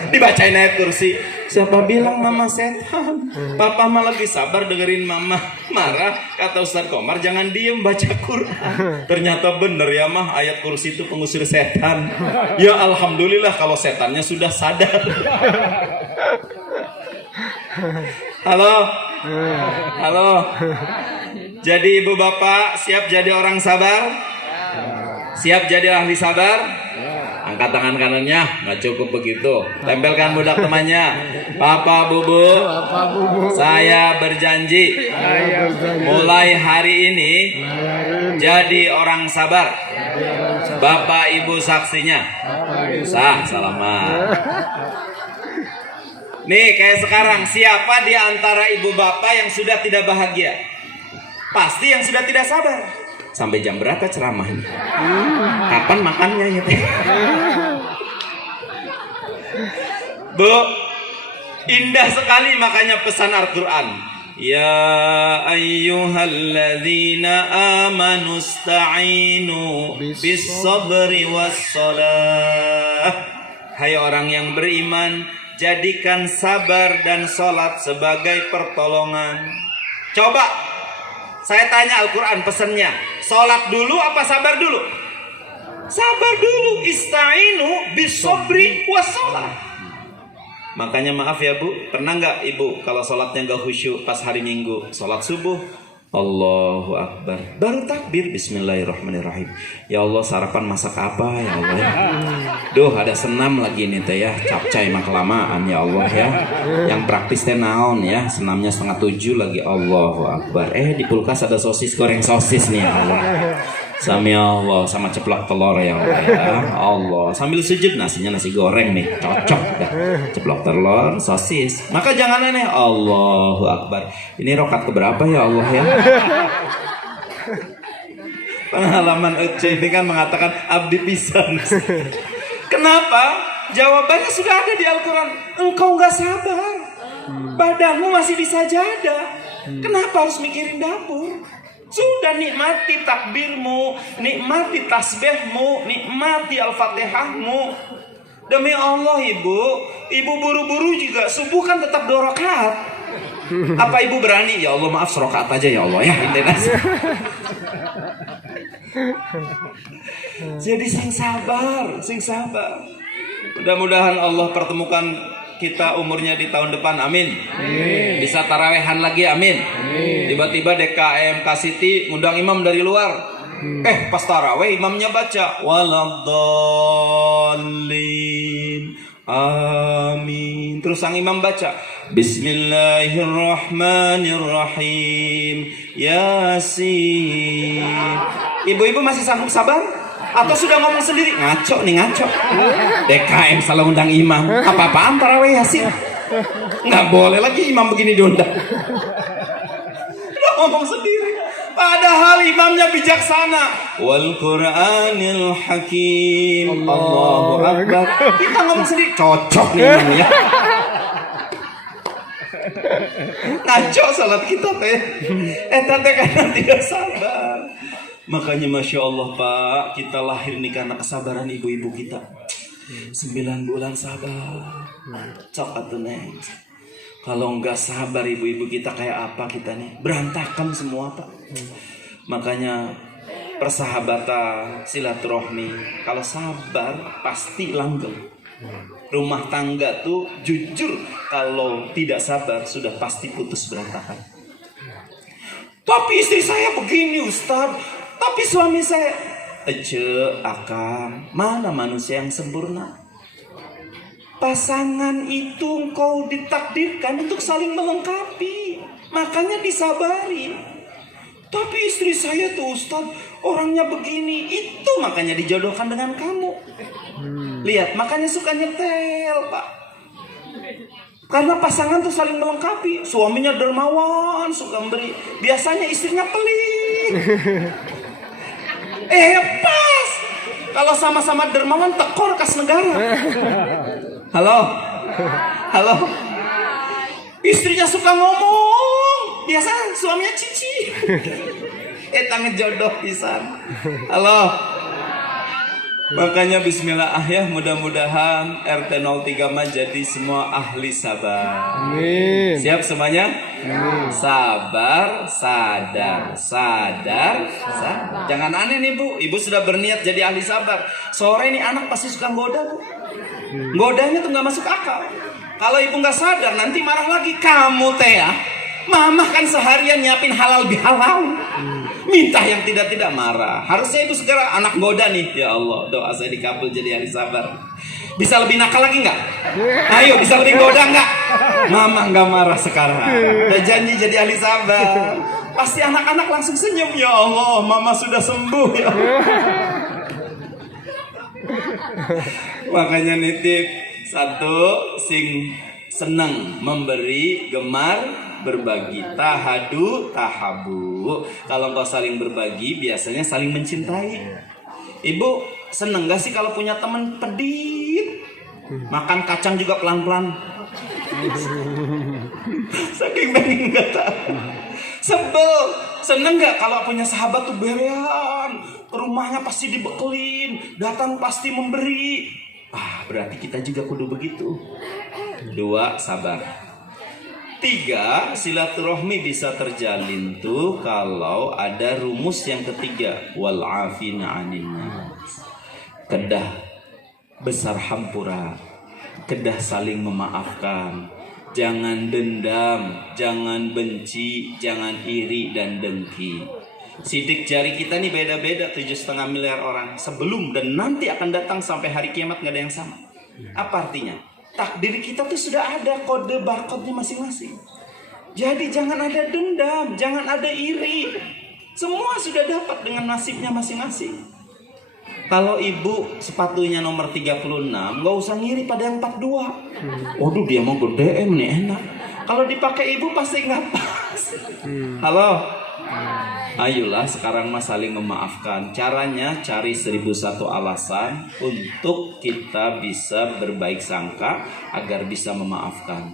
Dibacain ayat kursi. Siapa bilang mama setan? Papa mah lagi sabar dengerin mama marah. Kata Ustaz Komar, jangan diem baca Quran. Ternyata bener ya mah, ayat kursi itu pengusir setan. Ya alhamdulillah kalau setannya sudah sadar. Halo. Jadi ibu bapak siap jadi orang sabar? Siap jadi ahli sabar? Angkat tangan kanannya, nggak cukup begitu. Tempelkan budak temannya. Papa bubu, saya berjanji mulai hari ini jadi orang sabar. Bapak ibu saksinya. Selamat. Nih kayak sekarang, siapa di antara ibu bapak yang sudah tidak bahagia? Pasti yang sudah tidak sabar. Sampai jam berapa ceramahnya? Kapan makannya ya teh? Bu, indah sekali makanya pesan Al-Quran. Ya ayyuhalladzina amanu sta'inu bis-sabri was-salah. Hai orang yang beriman, jadikan sabar dan sholat sebagai pertolongan. Coba saya tanya Al-Quran pesannya, sholat dulu apa sabar dulu? Sabar dulu. Ista'inu bis-sabri was-salah. Makanya maaf ya bu, pernah nggak ibu kalau sholatnya nggak khusyuk pas hari Minggu, sholat subuh, Allahu Akbar, baru takbir, Bismillahirrahmanirrahim. Ya Allah, sarapan masak apa ya Allah ya? Duh, ada senam lagi nih teh ya, capcay mah kelamaan ya Allah ya. Yang praktis teh naon ya, senamnya 6:30 lagi, Allahu Akbar. Di kulkas ada sosis, goreng sosis nih ya Allah. Sami Allah, sama ceplok telur ya Allah ya. Allah, sambil sujud nasinya nasi goreng nih, cocok ya. Ceplok telur, sosis. Maka jangan aneh, Allahu Akbar. Ini rokat keberapa ya Allah ya? Pengalaman Ece ini kan mengatakan abdi pisan. Kenapa? Jawabannya sudah ada di Al-Quran. Engkau gak sabar, badanmu masih disajadah. Kenapa harus mikirin dapur? Sudah nikmati takbirmu, nikmati tasbihmu, nikmati al-fatihahmu. Demi Allah ibu buru-buru juga subuh kan tetap 2 rakaat. Apa ibu berani? Ya Allah maaf, serokaat aja ya Allah ya. Jadi sing sabar. Mudah-mudahan Allah pertemukan kita umurnya di tahun depan, amin. Bisa tarawehan lagi, amin. Tiba-tiba DKM Kasiti ngundang imam dari luar. Pas taraweh imamnya baca waladhdallin, amin. Terus sang imam baca Bismillahirrahmanirrahim, Yasin. Ibu-ibu masih sanggup sabar? Atau sudah ngomong sendiri? Ngaco. DKM salah undang imam. Apa-apaan tarawih Yasin? Nggak boleh lagi imam begini diundang. ngomong sendiri. Padahal imamnya bijaksana. Wal Qur'anil Hakim. Allahu Akbar. Kita ngomong sendiri, cocok nih imamnya. Ngaco salat kita teh. Tante karena tidak sabar. Makanya Masya Allah Pak, kita lahir nih karena kesabaran ibu-ibu kita. 9 bulan sabar. Cok atuh neng. Kalau nggak sabar ibu-ibu kita kayak apa kita nih? Berantakan semua Pak. Makanya persahabatan, silaturahmi, kalau sabar pasti langgeng. Rumah tangga tuh jujur kalau tidak sabar sudah pasti putus berantakan. Tapi istri saya begini Ustaz, tapi suami saya Akang, mana manusia yang sempurna? Pasangan itu engkau ditakdirkan untuk saling melengkapi, makanya disabari. Tapi istri saya tuh Ustaz, orangnya begini, itu makanya dijodohkan dengan kamu. Lihat, makanya suka nyetel Pak. Karena pasangan tuh saling melengkapi. Suaminya dermawan, suka memberi. Biasanya istrinya pelit. Pas kalau sama-sama dermawan tekor kas negara. Halo. Istrinya suka ngomong. Biasa suaminya cici. Tangan jodoh pisan. Halo. Makanya bismillah ya, mudah-mudahan RT 03 mah jadi semua ahli sabar. Amin. Siap semuanya? Amin. Sabar, sadar. Jangan aneh nih Bu, Ibu sudah berniat jadi ahli sabar. Sore nih anak pasti suka goda Bu. Godanya tuh nggak masuk akal. Kalau Ibu nggak sadar nanti marah lagi. Kamu teh ya, Mama kan seharian nyiapin halal bihalal. Minta yang tidak marah. Harusnya itu segera anak goda nih. Ya Allah, doa saya dikabul jadi ahli sabar. Bisa lebih nakal lagi nggak? Ayo, bisa lebih goda nggak? Mama nggak marah sekarang. Udah janji jadi ahli sabar. Pasti anak-anak langsung senyum. Ya Allah, Mama sudah sembuh ya. Makanya nitip satu, sing seneng memberi, gemar berbagi. Tahadu tahabu. Kalau engkau saling berbagi, biasanya saling mencintai. Ibu seneng gak sih kalau punya teman pedit? Makan kacang juga pelan-pelan. Saking pengen gak tahu. Sebel. Seneng gak kalau punya sahabat tuh berean, ke rumahnya pasti dibekelin, datang pasti memberi. Berarti kita juga kudu begitu. 2, sabar. 3, silaturahmi bisa terjalin tuh kalau ada rumus yang ketiga, wal afina 'anil nas. Kedah besar hampura, kedah saling memaafkan. Jangan dendam, jangan benci, jangan iri dan dengki. Sidik jari kita nih beda-beda, 7,5 miliar orang sebelum dan nanti akan datang sampai hari kiamat nggak ada yang sama. Apa artinya? Takdir kita tuh sudah ada kode barcode-nya masing-masing. Jadi jangan ada dendam, jangan ada iri. Semua sudah dapat dengan nasibnya masing-masing. Kalau ibu sepatunya nomor 36, nggak usah ngiri pada yang 42. Waduh, dia mau ber-DM nih, enak. Kalau dipakai ibu pasti nggak pas. Halo. Ayolah sekarang mah saling memaafkan. Caranya cari 1001 alasan untuk kita bisa berbaik sangka agar bisa memaafkan.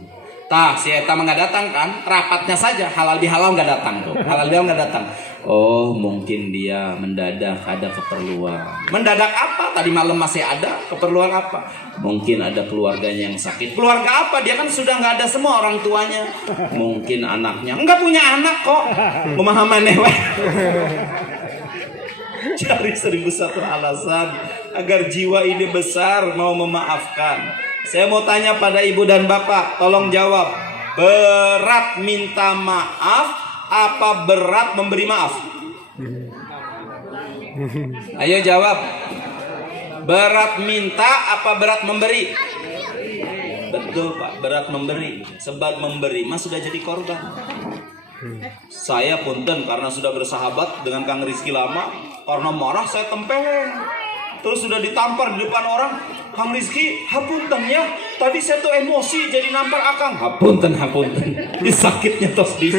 Si Eta nggak datang kan? Rapatnya saja halal bihalal nggak datang tuh. Halal bihalal nggak datang. Oh, mungkin dia mendadak ada keperluan. Mendadak apa? Tadi malam masih ada keperluan apa? Mungkin ada keluarganya yang sakit. Keluarga apa? Dia kan sudah nggak ada semua orang tuanya. Mungkin anaknya nggak punya anak kok. Pemahamannya cari 1001 alasan agar jiwa ini besar mau memaafkan. Saya mau tanya pada ibu dan bapak, tolong jawab. Berat minta maaf apa berat memberi maaf? Ayo jawab. Berat minta apa berat memberi? Betul Pak, berat memberi. Sebab memberi mas sudah jadi korban. Saya punten karena sudah bersahabat dengan Kang Rizky lama. Karena marah saya tempeng. Terus sudah ditampar di depan orang. Kang Rizky, hapunten ya. Tadi saya tuh emosi jadi nampar akang. Hapunten. Sakitnya tos di.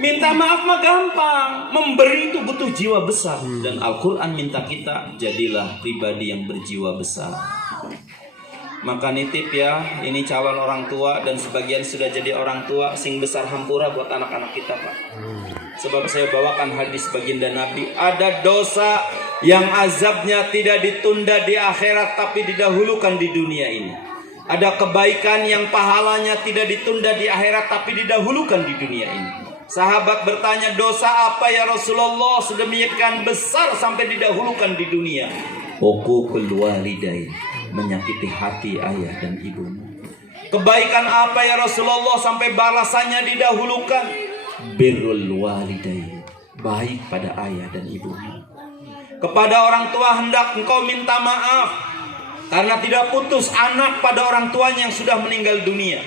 Minta maaf mah gampang, memberi itu butuh jiwa besar. Dan Al-Quran minta kita jadilah pribadi yang berjiwa besar. Maka nitip ya, ini calon orang tua dan sebagian sudah jadi orang tua, sing besar hampura buat anak-anak kita Pak. Sebab saya bawakan hadis baginda Nabi, ada dosa yang azabnya tidak ditunda di akhirat tapi didahulukan di dunia ini. Ada kebaikan yang pahalanya tidak ditunda di akhirat tapi didahulukan di dunia ini. Sahabat bertanya, dosa apa ya Rasulullah sedemikian besar sampai didahulukan di dunia? Uququl walidain, menyakiti hati ayah dan ibumu. Kebaikan apa ya Rasulullah sampai balasannya didahulukan? Birrul walidain, baik pada ayah dan ibumu. Kepada orang tua hendak engkau minta maaf karena tidak putus anak pada orang tuanya yang sudah meninggal dunia.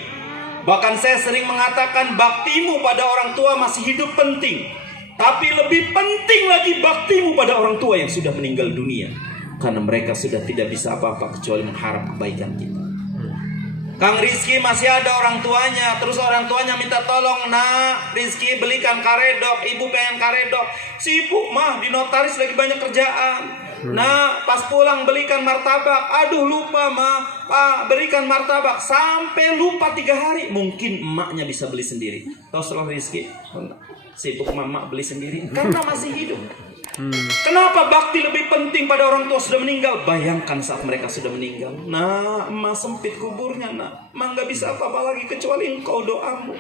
Bahkan saya sering mengatakan baktimu pada orang tua masih hidup penting, tapi lebih penting lagi baktimu pada orang tua yang sudah meninggal dunia, karena mereka sudah tidak bisa apa-apa kecuali mengharap kebaikan kita. Kang Rizky masih ada orang tuanya, terus orang tuanya minta tolong, nak Rizky belikan karedok, ibu pengen karedok. Sibuk mah, di notaris lagi banyak kerjaan. Nah, pas pulang belikan martabak. Aduh lupa mah, Pak berikan martabak. Sampai lupa 3 hari. Mungkin emaknya bisa beli sendiri. Tahu setelah Rizky sibuk mama beli sendiri karena masih hidup. Kenapa bakti lebih penting pada orang tua sudah meninggal? Bayangkan saat mereka sudah meninggal. Nah, emak sempit kuburnya nak, emak gak bisa apa-apa lagi kecuali engkau doamu.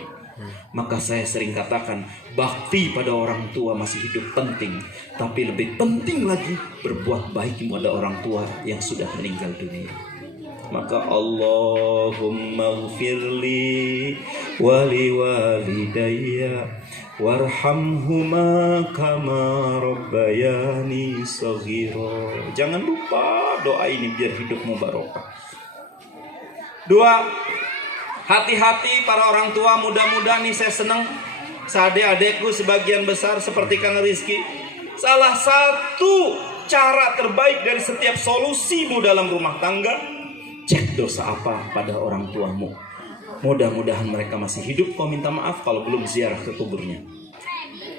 Maka saya sering katakan, bakti pada orang tua masih hidup penting, tapi lebih penting lagi berbuat baik pada orang tua yang sudah meninggal dunia. Maka Allahumma ghfirli wali walidayya warhamhuma kama rabbayani shaghira. Jangan lupa doa ini biar hidupmu barokah. 2, hati-hati para orang tua. Mudah-mudahan nih saya senang adik-adikku sebagian besar seperti Kang Rizky. Salah satu cara terbaik dari setiap solusimu dalam rumah tangga, cek dosa apa pada orang tuamu. Mudah-mudahan mereka masih hidup, kau minta maaf kalau belum ziarah ke kuburnya.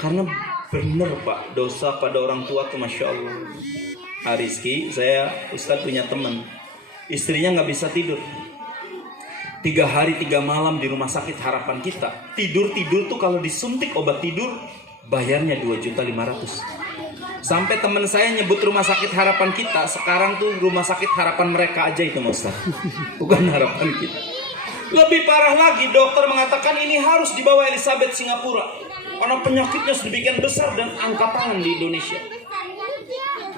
Karena benar Pak, dosa pada orang tua tuh Masya Allah. Rizky, Ustadz punya teman, istrinya gak bisa tidur 3 hari 3 malam di rumah sakit Harapan Kita. Tidur tuh kalau disuntik obat tidur bayarnya 2.500.000. Sampai teman saya nyebut rumah sakit Harapan Kita, sekarang tuh rumah sakit harapan mereka aja itu Ustaz. Bukan Harapan Kita. Lebih parah lagi, dokter mengatakan ini harus dibawa Elizabeth Singapura karena penyakitnya sedemikian besar dan angkat tangan di Indonesia.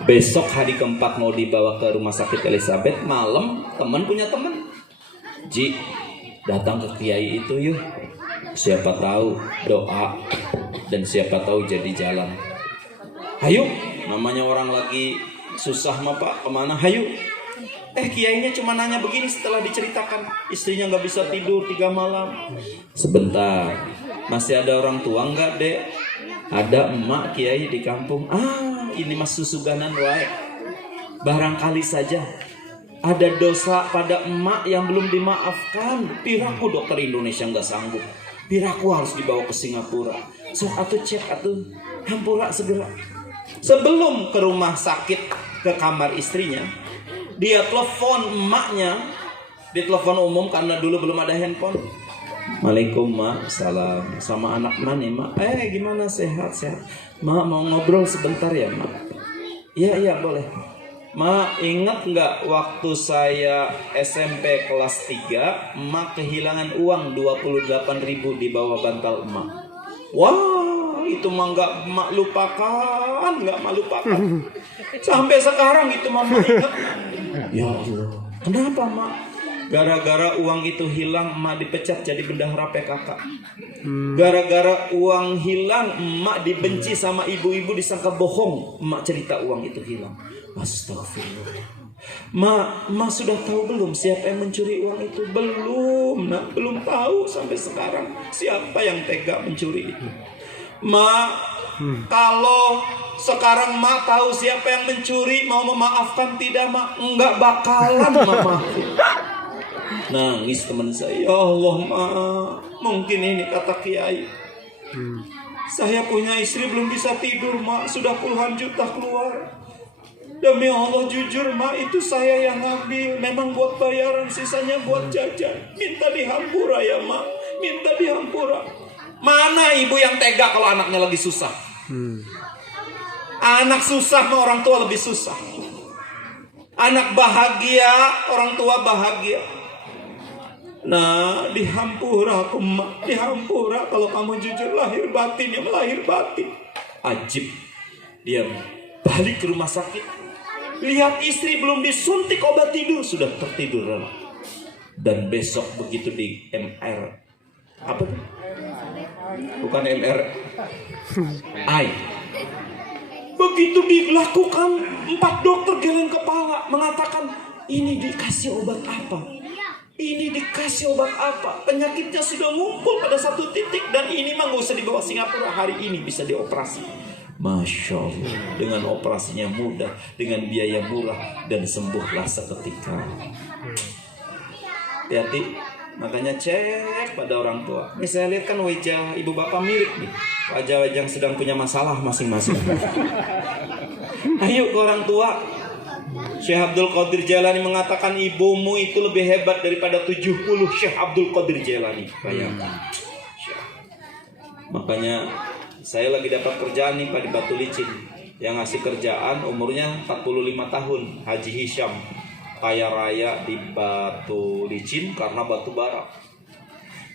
Besok hari keempat mau dibawa ke rumah sakit Elizabeth, malam teman punya teman, Ji, datang ke kiai itu yuk. Siapa tahu doa dan siapa tahu jadi jalan. Hayu, namanya orang lagi susah mah Pak, kemana? Hayu. Kiainya cuma nanya begini setelah diceritakan. Istrinya gak bisa tidur 3 malam. Sebentar, masih ada orang tua enggak dek? Ada emak kiai di kampung. Ini mas susuganan wae. Barangkali saja ada dosa pada emak yang belum dimaafkan. Piraku dokter Indonesia nggak sanggup. Piraku harus dibawa ke Singapura. Sok atuh cek atuh, hampura segera. Sebelum ke rumah sakit ke kamar istrinya, dia telepon emaknya. Di telepon umum karena dulu belum ada handphone. Assalamualaikum mak, salam. Sama anak mana mak? Gimana sehat? Mak mau ngobrol sebentar ya mak? Iya boleh. Mak, ingat nggak waktu saya SMP kelas 3, Mak kehilangan uang 28.000 di bawah bantal emak. Wah, itu mah nggak Mak lupakan. Sampai sekarang itu Mama ingat. Ya Allah, kenapa Mak? Gara-gara uang itu hilang, emak dipecat jadi bendahara PKK. Gara-gara uang hilang, emak dibenci sama ibu-ibu, disangka bohong. Emak cerita uang itu hilang. Astagfirullah. Mak sudah tahu belum siapa yang mencuri uang itu? Belum, nak. Belum tahu sampai sekarang siapa yang tega mencuri itu. Mak, kalau sekarang mak tahu siapa yang mencuri, mau memaafkan tidak mak? Enggak bakalan mama. Nangis teman saya. Ya Allah mak, mungkin ini kata kiai. Saya punya istri belum bisa tidur, Mak. Sudah puluhan juta keluar. Demi Allah jujur, Mak, itu saya yang ngambil. Memang buat bayaran, sisanya buat jajan. Minta dihampura ya, Mak. Minta dihampura. Mana ibu yang tega kalau anaknya lagi susah? Anak susah sama orang tua lebih susah. Anak bahagia, orang tua bahagia. Nah, dihampura aku, Mak. Dihampura kalau kamu jujur, lahir batin, ya lahir batin. Ajib. Dia balik ke rumah sakit. Lihat istri belum disuntik obat tidur, sudah tertidur. Dan besok begitu di MR. Apa tuh? Bukan MR. Begitu dilakukan, 4 dokter geleng kepala mengatakan, ini dikasih obat apa? Ini dikasih obat apa? Penyakitnya sudah ngumpul pada satu titik dan ini mah gak usah dibawa Singapura, hari ini bisa dioperasi. Masya Allah, dengan operasinya mudah, dengan biaya murah, dan sembuhlah seketika. Hati-hati, makanya cek pada orang tua. Ini saya lihat kan wajah ibu bapak mirip nih, wajah-wajah yang sedang punya masalah masing-masing. Ayo ke orang tua. Syekh Abdul Qadir Jailani mengatakan ibumu itu lebih hebat daripada 70 Syekh Abdul Qadir Jailani. Bayangkan. Makanya saya lagi dapat kerjaan nih Pak di Batu Licin. Yang ngasih kerjaan umurnya 45 tahun, Haji Hisham. Kaya raya di Batu Licin karena batu bara.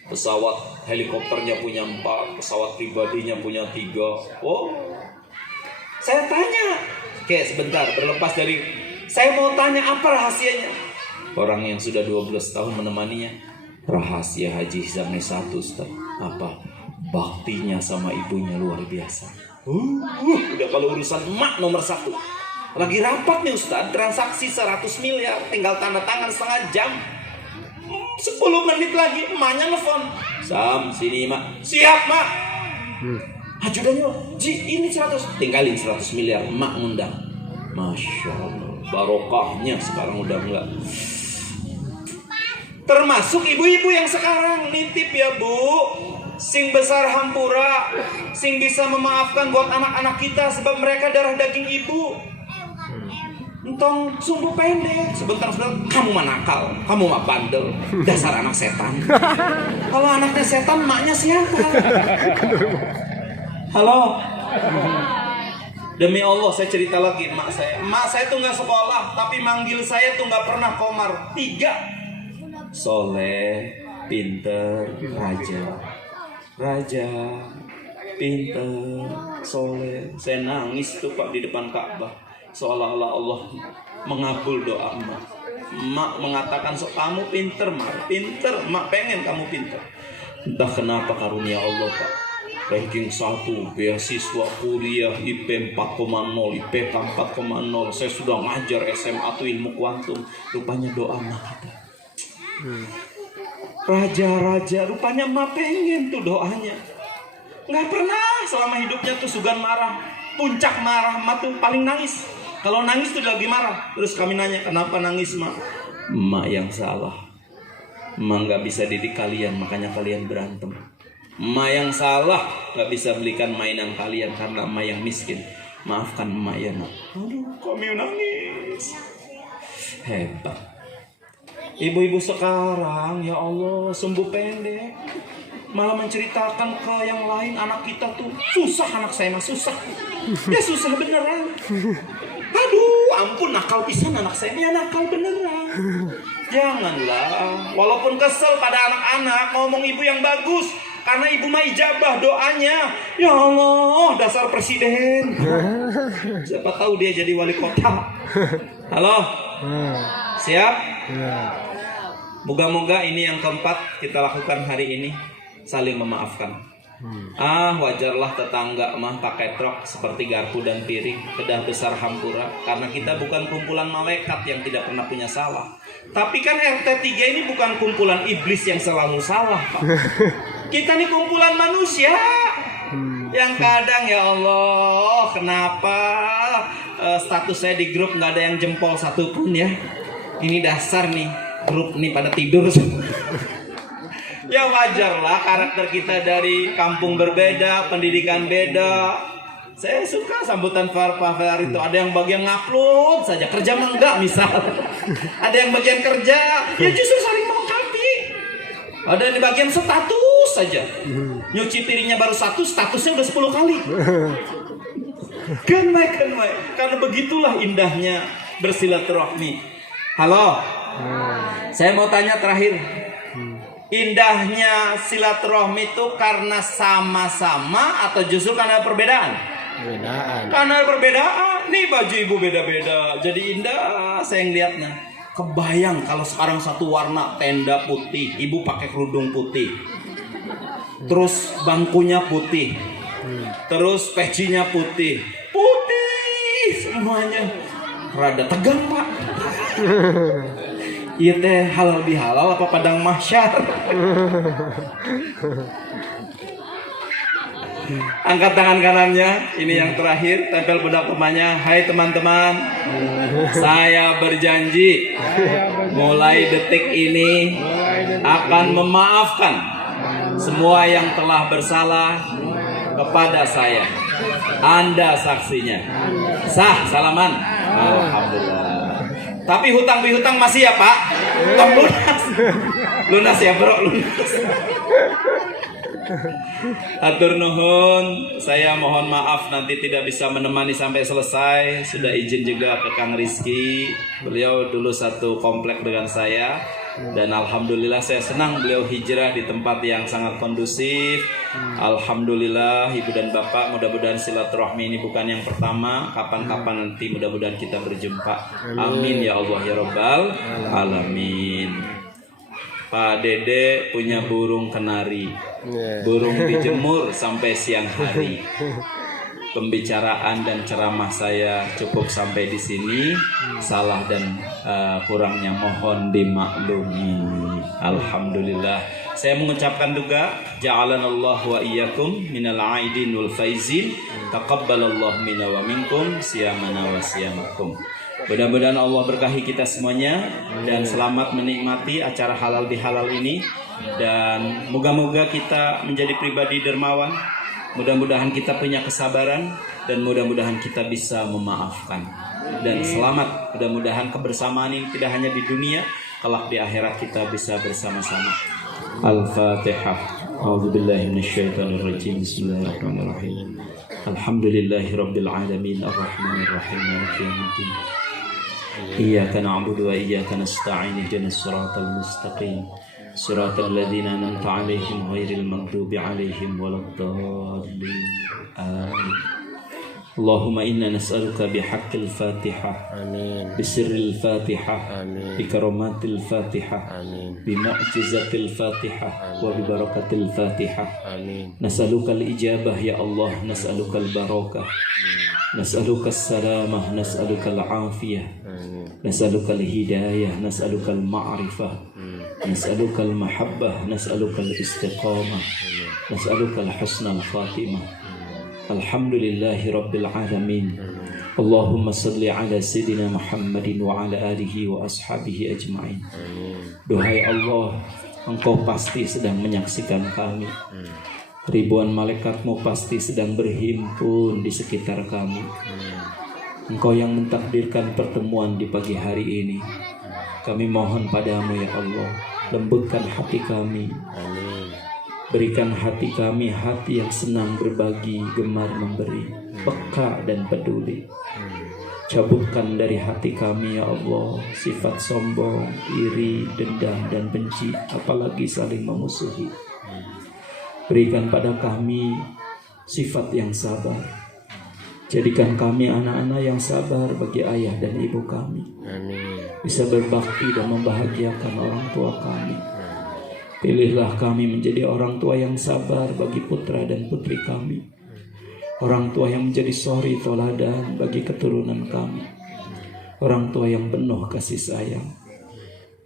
Pesawat helikopternya punya 4, pesawat pribadinya punya 3. Oh, saya tanya, oke sebentar, berlepas dari, saya mau tanya apa rahasianya. Orang yang sudah 12 tahun menemaninya, rahasia Haji Hisham ini satu, Ustaz. Apa? Baktinya sama ibunya luar biasa. Udah kalau urusan emak nomor 1. Lagi rapat nih Ustaz, transaksi 100 miliar, tinggal tanda tangan setengah jam. 10 menit lagi emaknya nelfon. Sam, sini Mak. Siap Mak. Ajudannya, Ji ini 100. Tinggalin 100 miliar, emak ngundang. Masya Allah, barokahnya sekarang udah enggak. Termasuk ibu-ibu yang sekarang nitip ya Bu. Sing besar hampura, sing bisa memaafkan buat anak-anak kita sebab mereka darah daging ibu. Entong sumbu pendek, sebentar kamu mah nakal, kamu mah bandel, dasar anak setan. Kalau anaknya setan, maknya siapa? Halo. Demi Allah saya cerita lagi emak saya tuh nggak sekolah, tapi manggil saya tuh nggak pernah komar. 3. Soleh, pinter, raja, pinter, soleh. Saya nangis tuh Pak di depan Ka'bah. Seolah-olah Allah mengabul doa emak. Emak mengatakan, kamu pinter, emak pengen kamu pinter. Entah kenapa karunia Allah Pak. Ranking 1, beasiswa kuliah, IP 4,0, IPK 4,0. Saya sudah ngajar SMA tuh ilmu kuantum. Rupanya doa emak kita. Raja, rupanya emak pengen tuh doanya. Nggak pernah selama hidupnya tuh Sugan marah. Puncak marah emak tuh paling nangis. Kalau nangis tuh lagi marah. Terus kami nanya, kenapa nangis Mak? Emak yang salah. Emak gak bisa didik kalian, makanya kalian berantem. Emak yang salah, gak bisa belikan mainan kalian karena emak yang miskin. Maafkan emak ya Nak. Aduh, kami nangis. Hebat. Ibu-ibu sekarang, ya Allah, sumbu pendek. Malah menceritakan ke yang lain, anak kita tuh susah, anak saya mah susah. Ya susah beneran. Aduh, ampun, nakal pisan anak saya, ya nakal beneran. Janganlah, walaupun kesel pada anak-anak, ngomong ibu yang bagus. Karena ibu mah ijabah doanya. Ya Allah, dasar presiden. Siapa tahu dia jadi wali kota. Halo? Siap? Moga-moga ini yang keempat kita lakukan hari ini. Saling memaafkan. Wajarlah tetangga mah pakai truk seperti garpu dan piring, kedah besar hampura, karena kita bukan kumpulan malaikat yang tidak pernah punya salah. Tapi kan RT3 ini bukan kumpulan iblis yang selalu salah, Pak. Kita nih kumpulan manusia yang kadang, ya Allah, kenapa status saya di grup nggak ada yang jempol satupun ya? Ini dasar nih, grup nih pada tidur. Ya Ya wajar lah, karakter kita dari kampung berbeda, pendidikan beda. Saya suka sambutan Pak itu. Ada yang bagian ngupload saja, kerja mah enggak misal. Ada yang bagian kerja, ya justru saling melengkapi. Ada yang di bagian status saja. Nyuci piringnya baru 1, statusnya udah 10 kali. Kan baik. Karena begitulah indahnya bersilaturahmi. Halo, saya mau tanya terakhir. Indahnya silaturahmi itu karena sama-sama atau justru karena perbedaan? Karena perbedaan. Nih baju ibu beda-beda, jadi indah saya ngeliatnya. Kebayang kalau sekarang satu warna, tenda putih, ibu pakai kerudung putih, terus bangkunya putih, terus pecinya putih semuanya. Rada tegang pak. Iya teh halal bihalal apa padang mahsyar? Angkat tangan kanannya, ini yang terakhir, tempel bedak temannya. Hai teman-teman, saya berjanji mulai detik ini akan memaafkan semua yang telah bersalah kepada saya. Anda saksinya. Sah, salaman. Alhamdulillah. Tapi hutang pihutang masih ya Pak? Lunas. Lunas ya bro, lunas. Atur nuhun, saya mohon maaf nanti tidak bisa menemani sampai selesai. Sudah izin juga ke Kang Rizky. Beliau dulu satu komplek dengan saya. Dan alhamdulillah saya senang beliau hijrah di tempat yang sangat kondusif. Alhamdulillah ibu dan bapak, mudah-mudahan silaturahmi ini bukan yang pertama. Kapan-kapan nanti mudah-mudahan kita berjumpa. Amin ya Allah ya Rabbal alamin. Pak Dede punya burung kenari. Burung dijemur sampai siang hari. Pembicaraan dan ceramah saya cukup sampai di sini. Salah dan kurangnya mohon dimaklumi. Alhamdulillah. Saya mengucapkan juga ja'alanallahu wa iyyakum minal aidin wal faizin. Taqabbalallahu minna wa minkum siyamana wa siyamakum. Mudah-mudahan Allah berkahi kita semuanya dan selamat menikmati acara halal bihalal ini, dan moga-moga kita menjadi pribadi dermawan. Mudah-mudahan kita punya kesabaran dan mudah-mudahan kita bisa memaafkan. Dan selamat, mudah-mudahan kebersamaan ini tidak hanya di dunia, kelak di akhirat kita bisa bersama-sama. Al-Fatihah. A'udzubillahi minasyaitonirrajim. Bismillahirrahmanirrahim. Alhamdulillahirabbil alamin arrahmanirrahim maliki yaumiddin. Iyyaka na'budu wa iyyaka nasta'in ihdinas siratal mustaqim siratal ladzina an'amta 'alaihim ghairil maghdubi 'alaihim waladdallin. Amin. Allahumma inna nas'aluka bihaqqil Fatihah, amin, bisirril Fatihah, amin, bikaramatil Fatihah, amin, bimu'jizatil Fatihah, wa bibarakatil Fatihah, amin. Nas'aluka al-ijabah ya Allah, nas'aluka al-barakah, nas'aluka as-salamah, nas'aluka al-afiyah, nas'aluka al-hidayah, nas'aluka al-ma'rifah, nas'aluka al-mahabbah, nas'aluka al-istiqamah, nas'aluka al-husna al-khatimah. Alhamdulillahi rabbil alamin. Allahumma salli ala Sayyidina Muhammadin wa ala alihi wa ashabihi ajma'in. Duhai Allah, Engkau pasti sedang menyaksikan kami. Ribuan malaikatmu pasti sedang berhimpun di sekitar kami. Engkau yang mentakdirkan pertemuan di pagi hari ini. Kami mohon padamu ya Allah, lembutkan hati kami. Berikan hati kami hati yang senang berbagi, gemar memberi, peka dan peduli. Cabutkan dari hati kami ya Allah sifat sombong, iri, dendam dan benci, apalagi saling memusuhi. Berikan pada kami sifat yang sabar. Jadikan kami anak-anak yang sabar bagi ayah dan ibu kami. Bisa berbakti dan membahagiakan orang tua kami. Pilihlah kami menjadi orang tua yang sabar bagi putra dan putri kami. Orang tua yang menjadi suri teladan bagi keturunan kami. Orang tua yang penuh kasih sayang.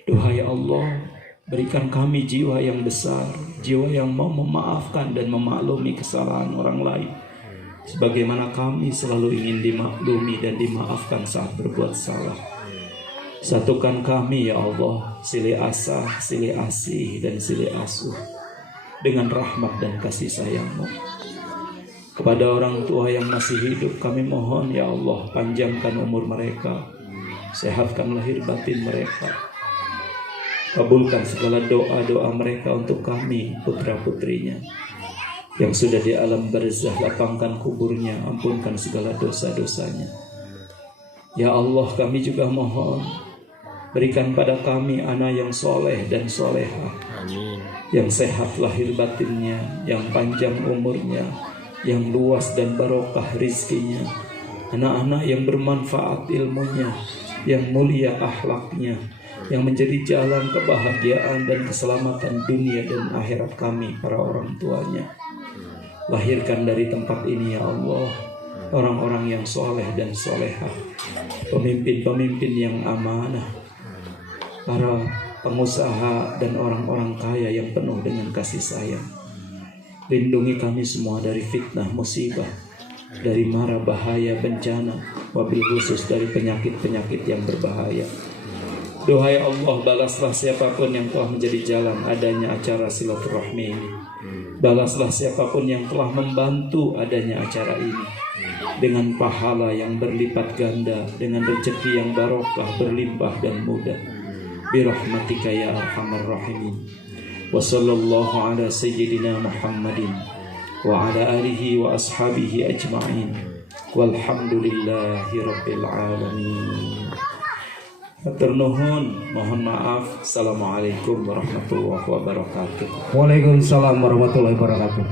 Duhai Allah, berikan kami jiwa yang besar, jiwa yang mau memaafkan dan memaklumi kesalahan orang lain. Sebagaimana kami selalu ingin dimaklumi dan dimaafkan saat berbuat salah. Satukan kami ya Allah, silih asah, silih asih, dan silih asuh. dengan rahmat dan kasih sayang-Mu. Kepada orang tua yang masih hidup, kami mohon ya Allah, panjangkan umur mereka, sehatkan lahir batin mereka, kabulkan segala doa-doa mereka untuk kami, putra-putrinya yang sudah di alam barzah, lapangkan kuburnya, ampunkan segala dosa-dosanya. Ya Allah, kami juga mohon, berikan pada kami anak yang soleh dan solehah, yang sehat lahir batinnya, yang panjang umurnya, yang luas dan barokah rizkinya, anak-anak yang bermanfaat ilmunya, yang mulia akhlaknya, yang menjadi jalan kebahagiaan dan keselamatan dunia dan akhirat kami para orang tuanya. Lahirkan dari tempat ini ya Allah orang-orang yang soleh dan solehah, pemimpin-pemimpin yang amanah, para pengusaha dan orang-orang kaya yang penuh dengan kasih sayang. Lindungi kami semua dari fitnah, musibah, dari mara bahaya, bencana, wabil khusus dari penyakit-penyakit yang berbahaya. Duhai Allah, balaslah siapapun yang telah menjadi jalan adanya acara silaturahmi ini. Balaslah siapapun yang telah membantu adanya acara ini dengan pahala yang berlipat ganda, dengan rezeki yang barokah, berlimpah dan mudah. Birahmatika ya arhamar rahimin. Wa sallallahu ala sayyidina Muhammadin wa ala alihi wa ashabihi ajma'in. Walhamdulillahi rabbil alamin. Hatur nuhun, mohon maaf. Assalamualaikum warahmatullahi wabarakatuh. Waalaikumsalam warahmatullahi wabarakatuh.